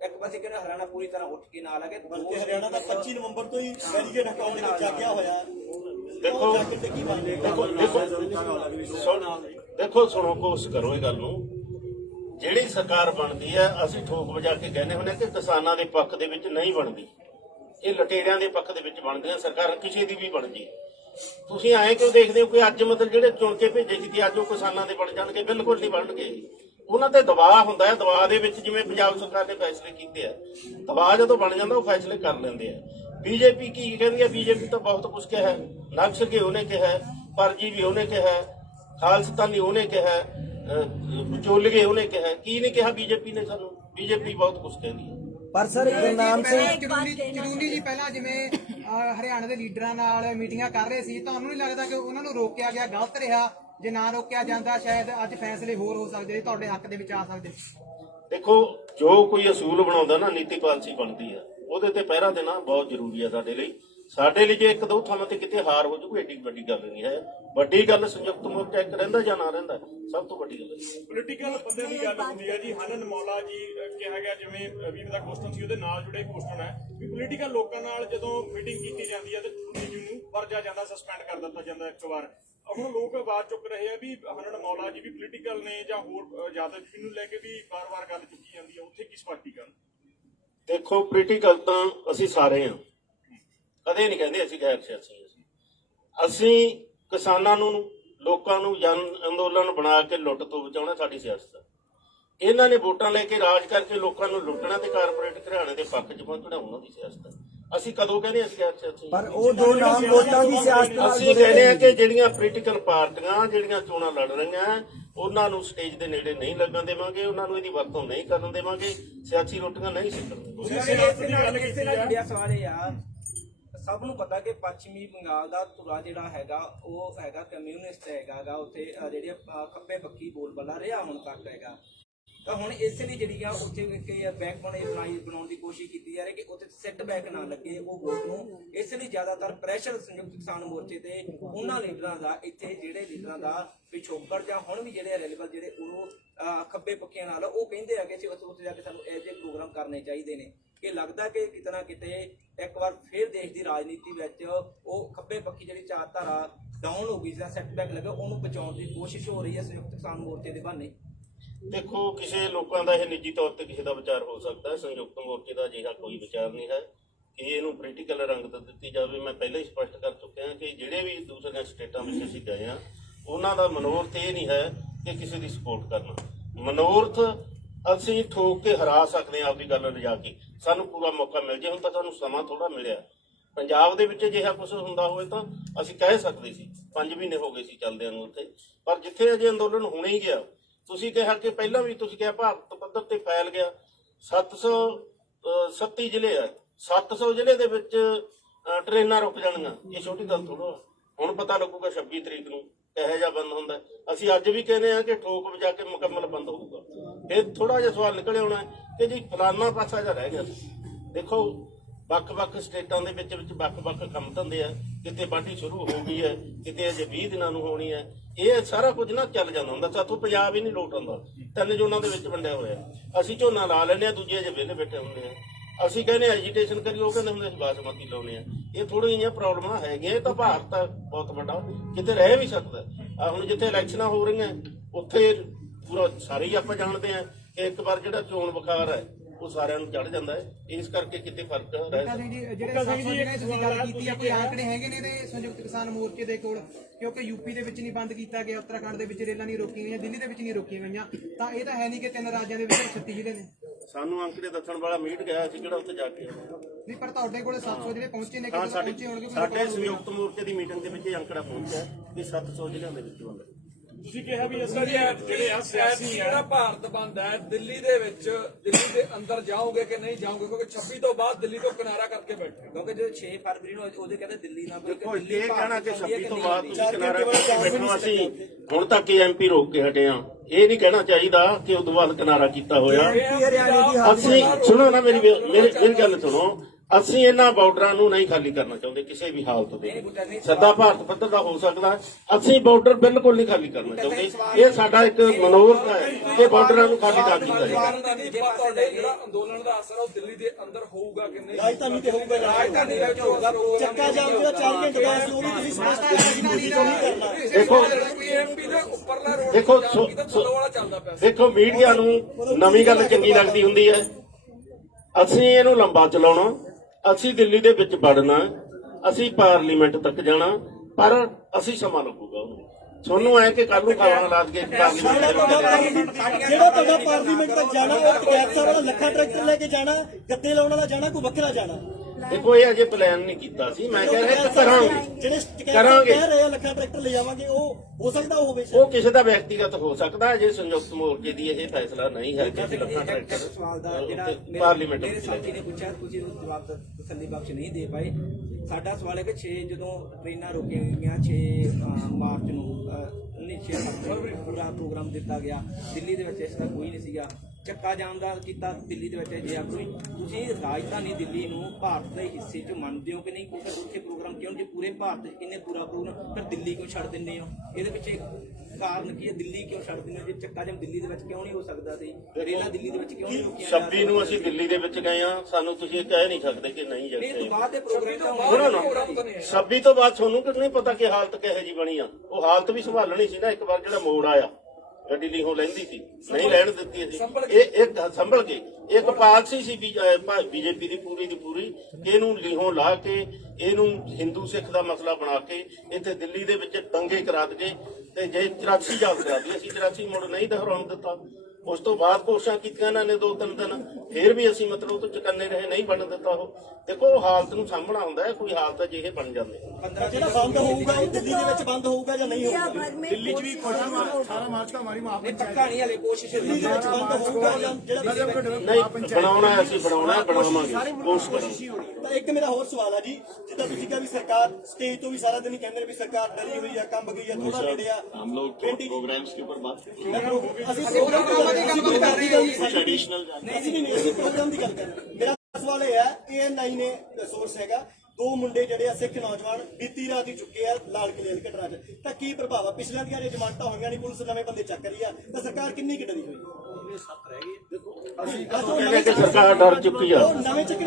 ਇੱਕ ਪਾਸੇ ਕਹਿੰਦੇ ਹਰਿਆਣਾ ਪੂਰੀ ਤਰ੍ਹਾਂ ਉੱਠ ਕੇ ਨਾਲ ਆ ਗਿਆ, ਬਲਕਿ ਹਰਿਆਣਾ ਦਾ 25 ਨਵੰਬਰ ਤੋਂ ਹੀ ਬੈਰੀਕੇਡ ਹਟਾਉਣ ਲਈ ਜਾਗਿਆ ਹੋਇਆ। ਦੇਖੋ ਸੁਣੋ, ਕੋਸ਼ਿਸ਼ ਕਰੋ ਇਹ ਗੱਲ ਨੂੰ। ਜਿਹੜੀ ਸਰਕਾਰ ਬਣਦੀ ਹੈ ਅਸੀਂ ਠੋਕ ਵਜਾ ਕੇ ਕਹਿੰਦੇ ਹੁੰਦੇ ਕਿ ਕਿਸਾਨਾਂ ਦੇ ਪੱਖ ਦੇ ਵਿੱਚ ਨਹੀਂ ਬਣਦੀ, ਇਹ ਲਟੇਰਿਆਂ ਦੇ ਪੱਖ ਦੇ ਵਿੱਚ ਬਣਦੀਆਂ ਸਰਕਾਰ, ਕਿਸੇ ਦੀ ਵੀ ਬਣ ਜੀ। ਤੁਸੀਂ ਐਂ ਕਿਉਂ ਦੇਖਦੇ ਹੋ ਕਿ ਅੱਜ ਮਤਲਬ ਜਿਹੜੇ ਚੁਣ ਕੇ ਭੇਜੇ ਸੀ ਕਿ ਅੱਜ ਉਹ ਕਿਸਾਨਾਂ ਦੇ ਬਣ ਜਾਣਗੇ? ਬਿਲਕੁਲ ਨਹੀਂ ਬਣਨਗੇ। ਉਹਨਾਂ ਤੇ ਦਬਾਅ ਹੁੰਦਾ ਹੈ। ਦਬਾਅ ਦੇ ਵਿੱਚ ਜਿਵੇਂ ਪੰਜਾਬ ਸਰਕਾਰ ਨੇ ਫੈਸਲੇ ਕੀਤੇ ਆ, ਦਬਾਅ ਜਦੋਂ ਬਣ ਜਾਂਦਾ ਉਹ ਫੈਸਲੇ ਕਰ ਲੈਂਦੇ ਆ। ਬੀਜੇਪੀ ਕੀ ਕਹਿੰਦੀ ਹੈ? ਬੀਜੇਪੀ ਤਾਂ ਬਹੁਤ ਕੁਝ ਕਿਹਾ ਹੈ। ਨਕਸਲੀ ਉਹਨੇ ਕਿਹਾ, ਫਰਜੀ ਵੀ ਉਹਨੇ ਕਿਹਾ, ਖਾਲਸਤਾਨੀ ਉਹਨੇ ਕਿਹਾ, ਵਿਚੋਲੀਏ ਉਹਨੇ ਕਿਹਾ। ਕੀ ਨਹੀਂ ਕਿਹਾ ਬੀਜੇਪੀ ਨੇ ਸਾਨੂੰ? ਬੀਜੇਪੀ ਬਹੁਤ ਕੁਝ ਕਹਿੰਦੀ ਹੈ। ਪਰ ਸਰ ਗੁਰਨਾਮ ਸਿੰਘ ਚਰੂਨੀ ਜੀ ਪਹਿਲਾਂ ਜਿਵੇਂ ਹਰਿਆਣਾ ਦੇ ਲੀਡਰਾਂ ਨਾਲ ਮੀਟਿੰਗਾਂ ਕਰ ਰਹੇ ਸੀ, ਤੁਹਾਨੂੰ ਨਹੀਂ ਲੱਗਦਾ ਕਿ ਉਹਨਾਂ ਨੂੰ ਰੋਕਿਆ ਗਿਆ ਗਲਤ ਰਿਹਾ? ਜੇ ਨਾ ਰੋਕਿਆ ਜਾਂਦਾ ਸ਼ਾਇਦ ਅੱਜ ਫੈਸਲੇ ਹੋਰ ਹੋ ਸਕਦੇ, ਤੁਹਾਡੇ ਹੱਕ ਦੇ ਵਿੱਚ ਆ ਸਕਦੇ। ਦੇਖੋ, ਜੋ ਕੋਈ ਅਸੂਲ ਬਣਾਉਂਦਾ ਨਾ, ਨੀਤੀ ਪਾਲਿਸੀ ਬਣਦੀ ਆ, ਉਹਦੇ ਤੇ ਪਹਿਰਾ ਦੇਣਾ ਬਹੁਤ ਜ਼ਰੂਰੀ ਹੈ ਸਾਡੇ ਲਈ। ਸਾਡੇ ਲਈ ਜੇ ਇੱਕ ਦੋ ਥਾਵਾਂ ਤੇ ਕਿਤੇ ਹਾਰ ਹੋ ਜੂਗੀ ਏਡੀ ਵੱਡੀ ਗੱਲ ਨਹੀਂ ਹੈ। ਵੱਡੀ ਗੱਲ ਸੰਯੁਕਤ ਮੋਰਚਾ ਇੱਕ ਰਹਿੰਦਾ ਜਾਂ ਨਾ ਰਹਿੰਦਾ, ਸਭ ਤੋਂ ਵੱਡੀ ਗੱਲ ਹੈ। ਪੋਲੀਟੀਕਲ ਬੰਦੇ ਦੀ ਗੱਲ ਹੁੰਦੀ ਹੈ ਜੀ। ਹਨਨ ਮੌਲਾ ਜੀ ਕਿਹਾ ਗਿਆ, ਜਿਵੇਂ ਵੀਰ ਦਾ ਕੁਐਸਚਨ ਸੀ ਉਹਦੇ ਨਾਲ ਜੁੜੇ ਕੁਐਸਚਨ ਹੈ ਵੀ ਪੋਲੀਟੀਕਲ ਲੋਕਾਂ ਨਾਲ ਜਦੋਂ ਮੀਟਿੰਗ ਕੀਤੀ ਜਾਂਦੀ ਹੈ ਤੇ ਜਿਹਨੂੰ ਵਰਜਾ ਜਾਂਦਾ, ਸਸਪੈਂਡ ਕਰ ਦਿੱਤਾ ਜਾਂਦਾ ਇੱਕ ਵਾਰ। ਹੁਣ ਲੋਕ ਆਵਾਜ਼ ਚੁੱਕ ਰਹੇ ਆ ਵੀ ਹਨਨ ਮੌਲਾ ਜੀ ਵੀ ਪੋਲੀਟੀਕਲ ਨੇ ਜਾਂ ਹੋਰ ਯਾਦਵ ਜੀ ਨੂੰ ਲੈ ਕੇ ਵੀ ਵਾਰ-ਵਾਰ ਗੱਲ ਚੁੱਕੀ ਜਾਂਦੀ ਹੈ, ਉੱਥੇ ਕੀ ਸਪਸ਼ਟੀਕਰਨ? ਦੇਖੋ, ਪੋਲੀਟੀਕਲ ਤਾਂ ਅਸੀਂ ਸਾਰੇ ਹਾਂ, ਕਦੇ ਨਹੀਂ ਕਹਿੰਦੇ ਅਸੀਂ ਗੈਰ ਸਿਆਸੀ। ਅਸੀਂ ਕਿਸਾਨਾਂ ਨੂੰ, ਲੋਕਾਂ ਨੂੰ ਜਨ ਅੰਦੋਲਨ ਬਣਾ ਕੇ ਲੁੱਟ ਤੋਂ ਬਚਾਉਣਾ ਸਾਡੀ ਸਿਆਸਤ ਹੈ। ਇਹਨਾਂ ਨੇ ਵੋਟਾਂ ਲੈ ਕੇ ਰਾਜ ਕਰਕੇ ਲੋਕਾਂ ਨੂੰ ਲੁੱਟਣਾ ਤੇ ਕਾਰਪੋਰੇਟ ਘਰਾਣੇ ਦੇ ਪੱਖ 'ਚ ਪਹੁੰਚਣਾ ਉਹਨਾਂ ਦੀ ਸਿਆਸਤ ਹੈ। ਅਸੀਂ ਕਦੋਂ ਕਹਿੰਦੇ ਅਸੀਂ ਗੈਰ ਸਿਆਸੀ? ਪਰ ਉਹ ਦੋ ਨਾਮ ਵੋਟਾਂ ਦੀ ਸਿਆਸਤ ਨਾਲ ਅਸੀਂ ਕਹਿੰਦੇ ਆ ਕਿ ਜਿਹੜੀਆਂ ਪੋਲੀਟੀਕਲ ਪਾਰਟੀਆਂ ਜਿਹੜੀਆਂ ਚੋਣਾਂ ਲੜ ਰਹੀਆਂ ਉਹਨਾਂ ਨੂੰ ਸਟੇਜ ਦੇ ਨੇੜੇ ਨਹੀਂ ਲੱਗਣ ਦੇਵਾਂਗੇ, ਉਹਨਾਂ ਨੂੰ ਇਹਦੀ ਵਰਤੋਂ ਨਹੀਂ ਕਰਨ ਦੇਵਾਂਗੇ, ਸਿਆਸੀ ਰੋਟੀਆਂ ਨਹੀਂ ਸਿੱਖਣ ਦੇਵਾਂਗੇ। ਸਵਾਲ ਇਹ ਆ, ਸਭ ਨੂੰ ਪਤਾ ਕਿ ਪੱਛਮੀ ਬੰਗਾਲ ਦਾ ਧੁਰਾ ਜਿਹੜਾ ਹੈਗਾ ਉਹ ਹੈਗਾ ਕਮਿਊਨਿਸਟ ਹੈਗਾ, ਉੱਥੇ ਜਿਹੜੇ ਖੱਬੇ ਪੱਖੀ ਬੋਲਬਾਲਾ ਰਿਹਾ ਹੁਣ ਤੱਕ ਹੈਗਾ। ਤਾਂ ਹੁਣ ਇਸੇ ਲਈ ਜਿਹੜੀ ਆ ਉੱਥੇ ਬੈਕਬੋਨ ਬਣਾਉਣ ਦੀ ਕੋਸ਼ਿਸ਼ ਕੀਤੀ ਜਾ ਰਹੀ ਕਿ ਉੱਥੇ ਸੈੱਟ ਬੈਕ ਨਾ ਲੱਗੇ ਉਹ ਵੋਟ ਨੂੰ। ਇਸ ਲਈ ਜ਼ਿਆਦਾਤਰ ਪ੍ਰੈਸ਼ਰ ਸੰਯੁਕਤ ਕਿਸਾਨ ਮੋਰਚੇ ਤੇ ਉਹਨਾਂ ਲੀਡਰਾਂ ਦਾ, ਇੱਥੇ ਜਿਹੜੇ ਲੀਡਰਾਂ ਦਾ ਪਿਛੋਕੜ ਜਾਂ ਹੁਣ ਵੀ ਜਿਹੜੇ ਅਵੇਲੇਬਲ ਜਿਹੜੇ ਉਹ ਖੱਬੇ ਪੱਖੀਆਂ ਨਾਲ, ਉਹ ਕਹਿੰਦੇ ਆ ਕਿ ਅਸੀਂ ਉੱਥੇ ਜਾ ਕੇ ਸਾਨੂੰ ਇਹੋ ਜਿਹੇ ਪ੍ਰੋਗਰਾਮ ਕਰਨੇ ਚਾਹੀਦੇ ਨੇ। ਕਿ ਲੱਗਦਾ ਕਿ ਕਿਤੇ ਨਾ ਕਿਤੇ ਇੱਕ ਵਾਰ ਫਿਰ ਦੇਸ਼ ਦੀ ਰਾਜਨੀਤੀ ਵਿੱਚ ਉਹ ਖੱਬੇ ਪੱਖੀ ਜਿਹੜੀ ਚਾਰਧਾਰਾ ਡਾਊਨ ਹੋ ਗਈ ਜਾਂ ਸੈਟਬੈਕ ਲੱਗਾ, ਉਹਨੂੰ ਬਚਾਉਣ ਦੀ ਕੋਸ਼ਿਸ਼ ਹੋ ਰਹੀ ਹੈ ਸੰਯੁਕਤ ਕਿਸਾਨ ਮੋਰਚੇ ਦੇ ਬਹਾਨੇ। ਦੇਖੋ, ਕਿਸੇ ਲੋਕਾਂ ਦਾ ਇਹ ਨਿੱਜੀ ਤੌਰ ਤੇ ਕਿਸੇ ਦਾ ਵਿਚਾਰ ਹੋ ਸਕਦਾ ਹੈ। ਸੰਯੁਕਤ ਮੋਰਚੇ ਦਾ ਅਜਿਹਾ ਕੋਈ ਵਿਚਾਰ ਨਹੀਂ ਹੈ। ਕਿ ਇਹਨੂੰ ਪੋਲੀਟੀਕਲ ਰੰਗਤ ਦਿੱਤੀ ਜਾਵੇ। ਮੈਂ ਪਹਿਲਾਂ ਹੀ ਸਪਸ਼ਟ ਕਰ ਚੁੱਕਿਆ ਕਿ ਜਿਹੜੇ ਵੀ ਦੂਸਰੀਆਂ ਸਟੇਟਾਂ ਵਿੱਚ ਅਸੀਂ ਗਏ ਹਾਂ ਉਹਨਾਂ ਦਾ ਮਨੋਰਥ ਇਹ ਨਹੀਂ ਹੈ ਕਿ ਕਿਸੇ ਦੀ ਸਪੋਰਟ ਕਰਨਾ। ਮਨੋਰਥ ਅਸੀਂ ਠੋਕ ਕੇ ਹਰਾ ਸਕਦੇ ਹਾਂ ਆਪਦੀ ਗੱਲ ਲਿਜਾ ਕੇ, ਸਾਨੂੰ ਪੂਰਾ ਮੌਕਾ ਮਿਲ ਜੇ। ਹੁਣ ਤਾਂ ਸਾਨੂੰ ਸਮਾਂ ਥੋੜਾ ਮਿਲਿਆ। ਪੰਜਾਬ ਦੇ ਵਿੱਚ ਅਜਿਹਾ ਕੁਝ ਹੁੰਦਾ ਹੋਵੇ ਤਾਂ ਅਸੀਂ ਕਹਿ ਸਕਦੇ ਸੀ, 5 ਮਹੀਨੇ ਹੋ ਗਏ ਸੀ ਚੱਲਦਿਆਂ ਨੂੰ ਉੱਥੇ, ਪਰ ਜਿੱਥੇ ਅਜੇ ਅੰਦੋਲਨ ਹੋਣੇ ਹੀ ਗਿਆ। ਤੁਸੀਂ ਕਿਹਾ ਕਿ ਪਹਿਲਾਂ ਵੀ ਤੁਸੀਂ ਕਿਹਾ ਭਾਰਤ ਪੱਧਰ ਤੇ ਫੈਲ ਗਿਆ। 737 ਜ਼ਿਲ੍ਹੇ ਆ, 700 ਜ਼ਿਲ੍ਹੇ ਦੇ ਵਿੱਚ ਟ੍ਰੇਨਾਂ ਰੁਕ ਜਾਣਗੀਆਂ, ਇਹ ਛੋਟੀ ਗੱਲ ਥੋੜਾ। ਹੁਣ ਪਤਾ ਲੱਗੂਗਾ 26 ਤਰੀਕ ਨੂੰ ਇਹੋ ਜਿਹਾ ਬੰਦ ਹੁੰਦਾ। ਅਸੀਂ ਅੱਜ ਵੀ ਕਹਿੰਦੇ ਆ ਕਿ ਠੋਕ ਵਜਾ ਕੇ ਮੁਕੰਮਲ ਬੰਦ ਹੋਊਗਾ। ਫਿਰ ਥੋੜਾ ਜਿਹਾ ਸਵਾਲ ਨਿਕਲ ਆਉਣਾ ਕਿ ਜੀ ਫਲਾਨਾ ਪਾਸਾ ਜਿਹਾ ਰਹਿ ਗਿਆ। ਦੇਖੋ ਵੱਖ-ਵੱਖ ਸਟੇਟਾਂ ਦੇ ਵਿੱਚ ਵੱਖ-ਵੱਖ ਕੰਮ ਧੰਦੇ ਆ, ਕਿਤੇ ਵਾਢੀ ਸ਼ੁਰੂ ਹੋ ਗਈ ਹੈ, ਕਿਤੇ ਅਜੇ 20 ਦਿਨਾਂ ਨੂੰ ਹੋਣੀ ਹੈ। ਇਹ ਸਾਰਾ ਕੁਝ ਨਾ ਚੱਲ ਜਾਂਦਾ ਹੁੰਦਾ। ਸਾਥੋਂ ਪੰਜਾਬ ਹੀ ਨਹੀਂ ਲੋਟ ਆਉਂਦਾ, 3 ਜ਼ੋਨਾਂ ਦੇ ਵਿੱਚ ਵੰਡਿਆ ਹੋਇਆ। ਅਸੀਂ ਝੋਨਾ ਲਾ ਲੈਂਦੇ ਆ, ਦੂਜੇ ਅਜੇ ਵਿਹਲੇ ਬੈਠੇ ਹੁੰਦੇ ਆ। ਅਸੀਂ ਕਹਿੰਦੇ ਐਜੀਟੇਸ਼ਨ ਕਰੀਏ, ਉਹ ਕਹਿੰਦੇ ਹੁੰਦੇ ਅਸੀਂ ਬਾਸਮਤੀ ਲਾਉਣੇ ਆ। ਇਹ ਥੋੜ੍ਹੀਆਂ ਜਿਹੀਆਂ ਪ੍ਰੋਬਲਮਾਂ ਹੈਗੀਆਂ। ਇਹ ਤਾਂ ਭਾਰਤ ਹੈ ਬਹੁਤ ਵੱਡਾ, ਕਿਤੇ ਰਹਿ ਵੀ ਸਕਦਾ। ਹੁਣ ਜਿੱਥੇ ਇਲੈਕਸ਼ਨਾਂ ਹੋ ਰਹੀਆਂ ਉੱਥੇ ਪੂਰਾ ਸਾਰੇ ਹੀ ਆਪਾਂ ਜਾਣਦੇ ਆ ਕਿ ਇੱਕ ਵਾਰ ਜਿਹੜਾ ਚੋਣ ਬੁਖਾਰ ਹੈ ਉਹ ਸਾਰਿਆਂ ਨੂੰ ਚੜ ਜਾਂਦਾ ਹੈ। ਇਸ ਕਰਕੇ ਕਿਤੇ ਫਰਕ ਰਹਿ ਸਕਦਾ। ਜਿਹੜੇ 700 ਜਿਹੜੇ ਤੁਸੀਂ ਗੱਲ ਕੀਤੀ ਆ, ਕੋਈ ਆંકੜੇ ਹੈਗੇ ਨੇ ਤੇ ਸੰਯੁਕਤ ਕਿਸਾਨ ਮੋਰਚੇ ਦੇ ਕੋਲ? ਕਿਉਂਕਿ ਯੂਪੀ ਦੇ ਵਿੱਚ ਨਹੀਂ ਬੰਦ ਕੀਤਾ ਗਿਆ, ਉੱਤਰਾਖੰਡ ਦੇ ਵਿੱਚ ਰੇਲਾਂ ਨਹੀਂ ਰੋਕੀਆਂ ਗਈਆਂ, ਦਿੱਲੀ ਦੇ ਵਿੱਚ ਨਹੀਂ ਰੋਕੀਆਂ ਗਈਆਂ, ਤਾਂ ਇਹ ਤਾਂ ਹੈ ਨਹੀਂ ਕਿ 3 ਰਾਜਾਂ ਦੇ ਵਿੱਚ 36 ਜ਼ਿਲ੍ਹੇ ਨੇ। ਸਾਨੂੰ ਅੰਕੜੇ ਦੱਸਣ ਵਾਲਾ ਮੀਟ ਗਿਆ ਸੀ ਜਿਹੜਾ ਉੱਥੇ ਜਾ ਕੇ। ਨਹੀਂ, ਪਰ ਤੁਹਾਡੇ ਕੋਲ 700 ਜਿਹੜੇ ਪਹੁੰਚੇ ਨੇ, ਹਾਂ, ਕਿਤੇ ਪਹੁੰਚੇ ਹੋਣਗੇ। ਸਾਡੇ ਸੰਯੁਕਤ ਮੋਰਚੇ ਦੀ ਮੀਟਿੰਗ ਦੇ ਵਿੱਚ ਇਹ ਅੰਕੜਾ ਪਹੁੰਚਿਆ ਕਿ 700 ਜ਼ਿਲ੍ਹਿਆਂ ਦੇ ਵਿੱਚ ਬੰਦ। ਤੁਸੀਂ ਕਿਹਾ ਵੀ ਅਸੀਂ ਜਿਹੜੇ ਆ ਸਿਆਸੀ ਜਿਹੜਾ ਭਾਰਤ ਬੰਦ ਹੈ, ਦਿੱਲੀ ਦੇ ਵਿੱਚ, ਦਿੱਲੀ ਦੇ ਅੰਦਰ ਜਾਓਗੇ ਕਿ ਨਹੀਂ ਜਾਓਗੇ? ਕਿਉਂਕਿ 26 ਤੋਂ ਬਾਅਦ ਦਿੱਲੀ ਤੋਂ ਕਿਨਾਰਾ ਕਰਕੇ ਬੈਠੇ। ਕਿਉਂਕਿ ਜਦੋਂ 6 ਫਰਵਰੀ ਨੂੰ ਉਹਦੇ ਕਹਿੰਦੇ ਦਿੱਲੀ ਨਾਲ ਦੇਖੋ ਇਹ ਕਹਿਣਾ ਕਿ 26 ਤੋਂ ਬਾਅਦ ਤੁਸੀਂ ਕਿਨਾਰਾ ਕਰਕੇ ਬੈਠੋ। ਅਸੀਂ ਹੁਣ ਤੱਕ ਐਮਪੀ ਰੋਕ ਕੇ ਹਟੇ ਆ। ਇਹ ਨਹੀਂ ਕਹਿਣਾ ਚਾਹੀਦਾ ਕਿ ਉਦੋਂ ਬਾਅਦ ਕਿਨਾਰਾ ਕੀਤਾ ਹੋਇਆ। ਅਸੀਂ ਸੁਣੋ ਨਾ, ਮੇਰੀ ਗੱਲ ਸੁਣੋ। ਅਸੀਂ ਇਹਨਾਂ ਬਾਰਡਰਾਂ ਨੂੰ ਨਹੀਂ ਖਾਲੀ ਕਰਨਾ ਚਾਹੁੰਦੇ ਕਿਸੇ ਵੀ ਹਾਲਤ ਦੇ। ਸੱਦਾ ਭਾਰਤ ਪੱਧਰ ਦਾ ਹੋ ਸਕਦਾ, ਅਸੀਂ ਬਾਰਡਰ ਬਿਲਕੁਲ ਨਹੀਂ ਖਾਲੀ ਕਰਨਾ ਚਾਹੁੰਦੇ। ਇਹ ਸਾਡਾ ਇੱਕ ਮਨੋਰਥ ਹੈ ਕਿ ਬਾਰਡਰਾਂ ਨੂੰ ਖਾਲੀ ਨਾ ਕੀਤਾ ਜਾਏ। ਤੁਹਾਡੇ ਜਿਹੜਾ ਅੰਦੋਲਨ ਦਾ ਅਸਰ ਉਹ ਦਿੱਲੀ ਦੇ ਅੰਦਰ ਹੋਊਗਾ ਕਿ ਨਹੀਂ? ਰਾਜਧਾਨੀ ਤੇ ਹੋਊਗਾ। ਰਾਜਧਾਨੀ ਵਿੱਚ ਹੋਊਗਾ। ਚੱਕਾ ਜਾਮ ਜਿਹੜਾ 4 ਘੰਟੇ ਦਾ ਸੀ ਉਹ ਵੀ ਤੁਸੀਂ ਸਮਝਦੇ ਕਰਨਾ। ਦੇਖੋ ਐਮਪੀ ਦੇ ਉੱਪਰਲਾ ਰੋਡ ਦੇਖੋ ਥੱਲੋਂ ਵਾਲਾ ਚੱਲਦਾ ਪਿਆ। ਦੇਖੋ ਮੀਡੀਆ ਨੂੰ ਨਵੀਂ ਗੱਲ ਚੰਗੀ ਲੱਗਦੀ ਹੁੰਦੀ ਹੈ। ਅਸੀਂ ਇਹਨੂੰ ਲੰਬਾ ਚਲਾਉਣਾ, ਅਸੀਂ ਦਿੱਲੀ ਦੇ ਵਿੱਚ ਵੜਨਾ, ਅਸੀਂ ਪਾਰਲੀਮੈਂਟ ਤੱਕ ਜਾਣਾ, ਪਰ ਅਸੀਂ ਸਮਾਂ ਲੱਗੂਗਾ ਉਹਨੂੰ। ਤੁਹਾਨੂੰ ਐ ਕਿ ਕੱਲ ਨੂੰ ਖਾਣਾ ਲਾ ਕੇ ਜਿਹੜਾ ਤੁਹਾਡਾ ਪਾਰਲੀਮੈਂਟ ਤੱਕ ਜਾਣਾ, ਉਹ ਕੈਬ ਸਾਹਿਬ ਵਾਲਾ ਲੱਖਾਂ ਟਰੈਕਟਰ ਲੈ ਕੇ ਜਾਣਾ, ਗੱਦੇ ਲਾਉਣ ਵਾਲਾ ਜਾਣਾ, ਕੋਈ ਵੱਖਰਾ ਜਾਣਾ? ਦੇਖੋ ਇਹ ਅਜੇ ਪਲਾਨ ਨਹੀਂ ਕੀਤਾ ਸੀ। ਮੈਂ ਕਹਿ ਰਿਹਾ ਕਰਾਂਗੇ। ਜਿਹੜੇ ਕਰਾਂਗੇ। ਕਹਿ ਰਹੇ ਆ ਲੱਖਾਂ ਟਰੈਕਟਰ ਲੈ ਜਾਵਾਂਗੇ, ਉਹ ਹੋ ਸਕਦਾ ਉਹ ਹੋਵੇ। ਉਹ ਕਿਸੇ ਦਾ ਵਿਅਕਤੀਗਤ ਹੋ ਸਕਦਾ। ਜੇ ਸੰਯੁਕਤ ਮੋਰਚੇ ਦੀ ਇਹ ਫੈਸਲਾ ਨਹੀਂ ਹੈ ਕਿ ਲੱਖਾਂ ਸਵਾਲ ਦਾ ਜਿਹੜਾ ਟਰੈਕਟਰ ਪਾਰਲੀਮੈਂਟ ਮੇਰੇ ਸਾਥੀ ਨੇ ਪੁੱਛਿਆ, ਤੁਸੀਂ ਉਸ ਜਵਾਬ ਦਾ ਤਸੱਲੀ ਬਖਸ਼ ਨਹੀਂ ਦੇ ਪਾਏ। ਸਾਡਾ ਸਵਾਲ ਹੈ ਕਿ 6 ਜਦੋਂ ਟ੍ਰੇਨਾਂ ਰੋਕੀਆਂ ਗਈਆਂ, 6 ਮਾਰਚ ਨੂੰ 6 ਫਰਵਰੀ ਪੂਰਾ ਪ੍ਰੋਗਰਾਮ ਦਿੱਤਾ ਗਿਆ। ਦਿੱਲੀ ਦੇ ਵਿੱਚ ਇਸ ਦਾ ਕੋਈ ਨਹੀਂ ਸੀਗਾ। ਚੱਕਾ ਜਾਮ ਦਾ ਕੀਤਾ ਦਿੱਲੀ ਦੇ ਵਿੱਚ ਜੇ ਕੋਈ। ਤੁਸੀਂ ਰਾਜਧਾਨੀ ਦਿੱਲੀ ਨੂੰ ਭਾਰਤ ਦੇ ਹਿੱਸੇ 'ਚ ਮੰਨਦੇ ਹੋ ਕਿ ਨਹੀਂ? ਫਿਰ ਉੱਥੇ ਪ੍ਰੋਗਰਾਮ ਕਿਉਂ? ਜੇ ਪੂਰੇ ਭਾਰਤ 'ਚ ਇੰਨੇ ਪੂਰਾ ਪ੍ਰੋਗਰਾਮ, ਫਿਰ ਦਿੱਲੀ ਕਿਉਂ ਛੱਡ ਦਿੰਦੇ ਹੋ? ਇਹਦੇ ਪਿੱਛੇ ਕਾਰਨ ਕੀ ਹੈ? ਦਿੱਲੀ ਕਿਉਂ ਛੱਡ ਦਿੰਦੇ ਹੋ? ਜੇ ਚੱਕਾ ਜਾਮ ਦਿੱਲੀ ਦੇ ਵਿੱਚ ਕਿਉਂ ਨਹੀਂ ਹੋ ਸਕਦਾ ਸੀ? ਰੇਲਾਂ ਦਿੱਲੀ ਦੇ ਵਿੱਚ ਕਿਉਂ ਨਹੀਂ ਰੁਕੀਆਂ? 26 ਨੂੰ ਅਸੀਂ ਦਿੱਲੀ ਦੇ ਵਿੱਚ ਗਏ ਆ। ਸਾਨੂੰ ਤੁਸੀਂ ਇਹ ਕਹਿ ਨਹੀਂ ਸਕਦੇ ਕਿ ਨਹੀਂ ਨਹੀਂ, ਜਾਂਦੇ। ਤੋਂ ਬਾਅਦ ਦੇ ਪ੍ਰੋਗਰਾਮ ਸੁਣੋ ਨਾ, 26 ਤੋਂ ਬਾਅਦ ਤੁਹਾਨੂੰ ਕਿ ਨਹੀਂ ਪਤਾ ਕਿ ਹਾਲਤ ਕਿਹੋ ਜਿਹੀ ਬਣੀ ਆ। ਉਹ ਹਾਲਤ ਵੀ ਸੰਭਾਲਣੀ ਸੀ ਨਾ। ਇੱਕ ਵਾਰ ਜਿਹੜਾ ਮੋੜ ਆਇਆ, ਗੱਡੀ ਲੀਹੋਂ ਲੈਂਦੀ ਸੀ, ਨਹੀਂ ਲੈਣ ਦਿੱਤੀ ਅਸੀਂ। ਇਹ ਇੱਕ ਸੰਭਲ ਕੇ ਇੱਕ ਪਾਲਸੀ ਸੀ ਬੀਜੇਪੀ ਦੀ ਪੂਰੀ ਇਹਨੂੰ ਲੀਹੋਂ ਲਾ ਕੇ, ਇਹਨੂੰ ਹਿੰਦੂ ਸਿੱਖ ਦਾ ਮਸਲਾ ਬਣਾ ਕੇ ਇੱਥੇ ਦਿੱਲੀ ਦੇ ਵਿੱਚ ਦੰਗੇ ਕਰਾ ਦਈਏ। ਤੇ ਜੇ 84 ਯਾਦ ਕਰਾ ਦਈਏ, ਅਸੀਂ 84 ਮੁੜ ਨਹੀਂ ਦੁਹਰਾਉਣ ਦਿੱਤਾ। ਉਸ ਤੋਂ ਬਾਅਦ ਕੋਸ਼ਿਸ਼ਾਂ ਕੀਤੀਆਂ ਇਹਨਾਂ ਨੇ 2-3 ਦਿਨ, ਫਿਰ ਵੀ ਅਸੀਂ ਮਤਲਬ ਉਹ ਤੋਂ ਚੁਕੰਨੇ ਰਹੇ, ਨਹੀਂ ਬਣਨ ਦਿੱਤਾ ਉਹ। ਦੇਖੋ ਹਾਲਤ ਨੂੰ ਸਾਹਮਣਾ ਹੁੰਦਾ ਹੈ, ਕੋਈ ਹਾਲਤ ਜਿਹੇ ਬਣ ਜਾਂਦੇ। ਜਿਹੜਾ ਬੰਦ ਹੋਊਗਾ ਉਹ ਦਿੱਲੀ ਦੇ ਵਿੱਚ ਬੰਦ ਹੋਊਗਾ ਜਾਂ ਨਹੀਂ ਹੋਊਗਾ? ਦਿੱਲੀ 'ਚ ਵੀ 18 ਮਾਰਚ ਦਾ ਹਮਾਰੀ ਮਾਫ ਪੱਕਾ ਨਹੀਂ ਹਲੇ ਕੋਸ਼ਿਸ਼ ਦਿੱਲੀ ਦੇ ਵਿੱਚ ਬੰਦ ਹੋਊਗਾ ਜਾਂ ਜਿਹੜਾ ਨਹੀਂ ਬਣਾਉਣਾ, ਅਸੀਂ ਬਣਾਵਾਂਗੇ, ਕੋਸ਼ਿਸ਼ ਕਰਾਂਗੇ। ਤਾਂ ਇੱਕ ਮੇਰਾ ਹੋਰ ਸਵਾਲ ਆ ਜੀ, ਜਿੱਦਾਂ ਤੁਸੀਂ ਕਿਹਾ ਵੀ ਸਰਕਾਰ ਸਟੇਜ ਤੋਂ ਵੀ ਸਾਰਾ ਦਿਨ ਹੀ ਕਹਿੰਦੇ ਨੇ ਵੀ ਸਰਕਾਰ ਡਰੀ ਹੋਈ ਆ, ਕੰਬ ਗਈ ਆ, ਥੋੜਾ ਨੇੜੇ ਆ। हम लोग प्रोग्राम्स के ऊपर बात करते हैं। ਅਸੀਂ ਪ੍ਰੋਗਰਾਮ ਦੀ ਗੱਲ ਕਰ ਰਹੇ ਹਾਂ। ट्रेडिशनल ਅਸੀਂ ਪ੍ਰੋਗਰਾਮ ਦੀ ਗੱਲ ਕਰ ਰਹੇ ਹਾਂ। ਮੇਰਾ ਸਵਾਲ ਇਹ ਹੈ, ANI ਨੇ ਸੋਰਸ ਹੈਗਾ, 2 ਮੁੰਡੇ ਜਿਹੜੇ ਆ ਸਿੱਖ ਨੌਜਵਾਨ ਬੀਤੀ ਰਾਤ ਹੀ ਚੁੱਕੇ ਆ ਲਾਲ ਕਿਲੇ ਦੀ ਘਟਨਾ 'ਚ, ਤਾਂ ਕੀ ਪ੍ਰਭਾਵ ਆ? ਪਿਛਲੀਆਂ ਦੀਆਂ ਜਮਾਨਤਾਂ ਹੋਈਆਂ ਨਹੀਂ, ਪੁਲਿਸ ਨਵੇਂ ਬੰਦੇ ਚੱਕ ਰਹੀ ਆ, ਤਾਂ ਸਰਕਾਰ ਕਿੰਨੀ ਕੁ ਡਰੀ ਹੋਈ? ਕਹਿੰਦੇ ਕਿ ਸਰਕਾਰ ਡਰ ਚੁੱਕੀ ਆ।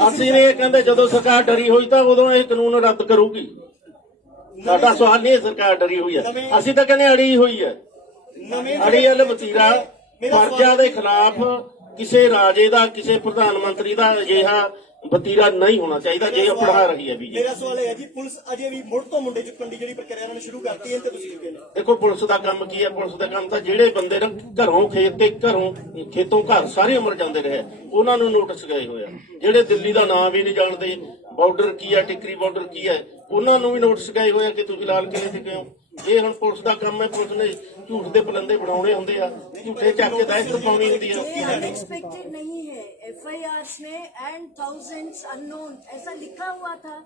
ਅਸੀਂ ਨੇ ਇਹ ਕਹਿੰਦੇ ਜਦੋਂ ਸਰਕਾਰ ਡਰੀ ਹੋਈ ਤਾਂ ਉਦੋਂ ਇਹ ਕਾਨੂੰਨ ਰੱਦ ਕਰੂਗੀ। ਸਾਡਾ ਸਵਾਲ ਨਹੀਂ ਸਰਕਾਰ ਡਰੀ ਹੋਈ ਹੈ, ਅਸੀਂ ਤਾਂ ਕਹਿੰਦੇ ਅੜੀ ਹੋਈ ਹੈ। ਅੜੀਅਲ ਵਤੀਰਾ ਫਰਜ਼ਾਂ ਦੇ ਖਿਲਾਫ ਕਿਸੇ ਰਾਜੇ ਦਾ, ਕਿਸੇ ਪ੍ਰਧਾਨ ਮੰਤਰੀ ਦਾ ਅਜਿਹਾ ਵਤੀਰਾ ਨਹੀਂ ਹੋਣਾ ਚਾਹੀਦਾ ਜੇ ਉਹ ਪੜ੍ਹਾ ਰਹੀ ਹੈ ਬੀਜੇਪੀ। ਮੇਰਾ ਸਵਾਲ ਇਹ ਹੈ ਜੀ, ਪੁਲਿਸ ਅਜੇ ਵੀ ਮੁੜ ਤੋਂ ਮੁੰਡੇ ਚੁੱਕਣ ਦੀ ਜਿਹੜੀ ਪ੍ਰਕਿਰਿਆ ਇਹਨਾਂ ਨੇ ਸ਼ੁਰੂ ਕਰਤੀ ਹੈ ਤੇ ਤੁਸੀਂ ਚੁੱਕੇ ਨੇ। ਦੇਖੋ ਪੁਲਿਸ ਦਾ ਕੰਮ ਕੀ ਹੈ, ਪੁਲਿਸ ਦਾ ਕੰਮ ਤਾਂ ਜਿਹੜੇ ਬੰਦੇ ਨਾ ਘਰੋਂ ਖੇਤ ਤੇ ਘਰੋਂ ਖੇਤੋਂ ਘਰ ਸਾਰੇ ਉਮਰ ਜਾਂਦੇ ਰਹੇ ਉਹਨਾਂ ਨੂੰ ਨੋਟਿਸ ਗਏ ਹੋਏ ਆ। ਜਿਹੜੇ ਦਿੱਲੀ ਦਾ ਨਾਮ ਵੀ ਨਹੀਂ ਜਾਣਦੇ, ਬਾਰਡਰ ਕੀ ਹੈ, ਟਿਕਰੀ ਬਾਰਡਰ ਕੀ ਹੈ, ਉਹਨਾਂ ਨੂੰ ਵੀ ਨੋਟਿਸ ਗਏ ਹੋਏ ਆ ਕਿ ਤੁਸੀਂ ਲਾਲ ਕਿਲੇ ਤੇ ਕਿਉਂ। ਇਹ ਹੁਣ ਪੁਲਿਸ ਦਾ ਕੰਮ ਹੈ, ਪੁਲਿਸ ਨੇ ਝੂਠ ਦੇ ਪਲੰਦੇ ਬਣਾਉਣੇ ਹੁੰਦੇ ਆ, ਝੂਠੇ ਚੱਕ ਕੇ ਦਹਿਸ਼ਤ ਪਾਉਣੀ ਹੁੰਦੀ ये ਹੈ। अनएक्सपेक्टेड नहीं है, FIRs में एंड थाउजेंड्स अननोन ऐसा लिखा हुआ था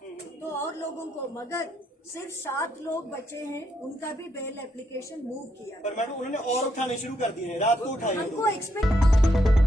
तो और लोगों को, मगर सिर्फ 7 लोग बचे हैं, उनका भी बेल एप्लीकेशन मूव किया। पर मैडम उन्होंने और उठाने शुरू कर दिए हैं, रात को उठाए हैं। हमको एक्सपेक्ट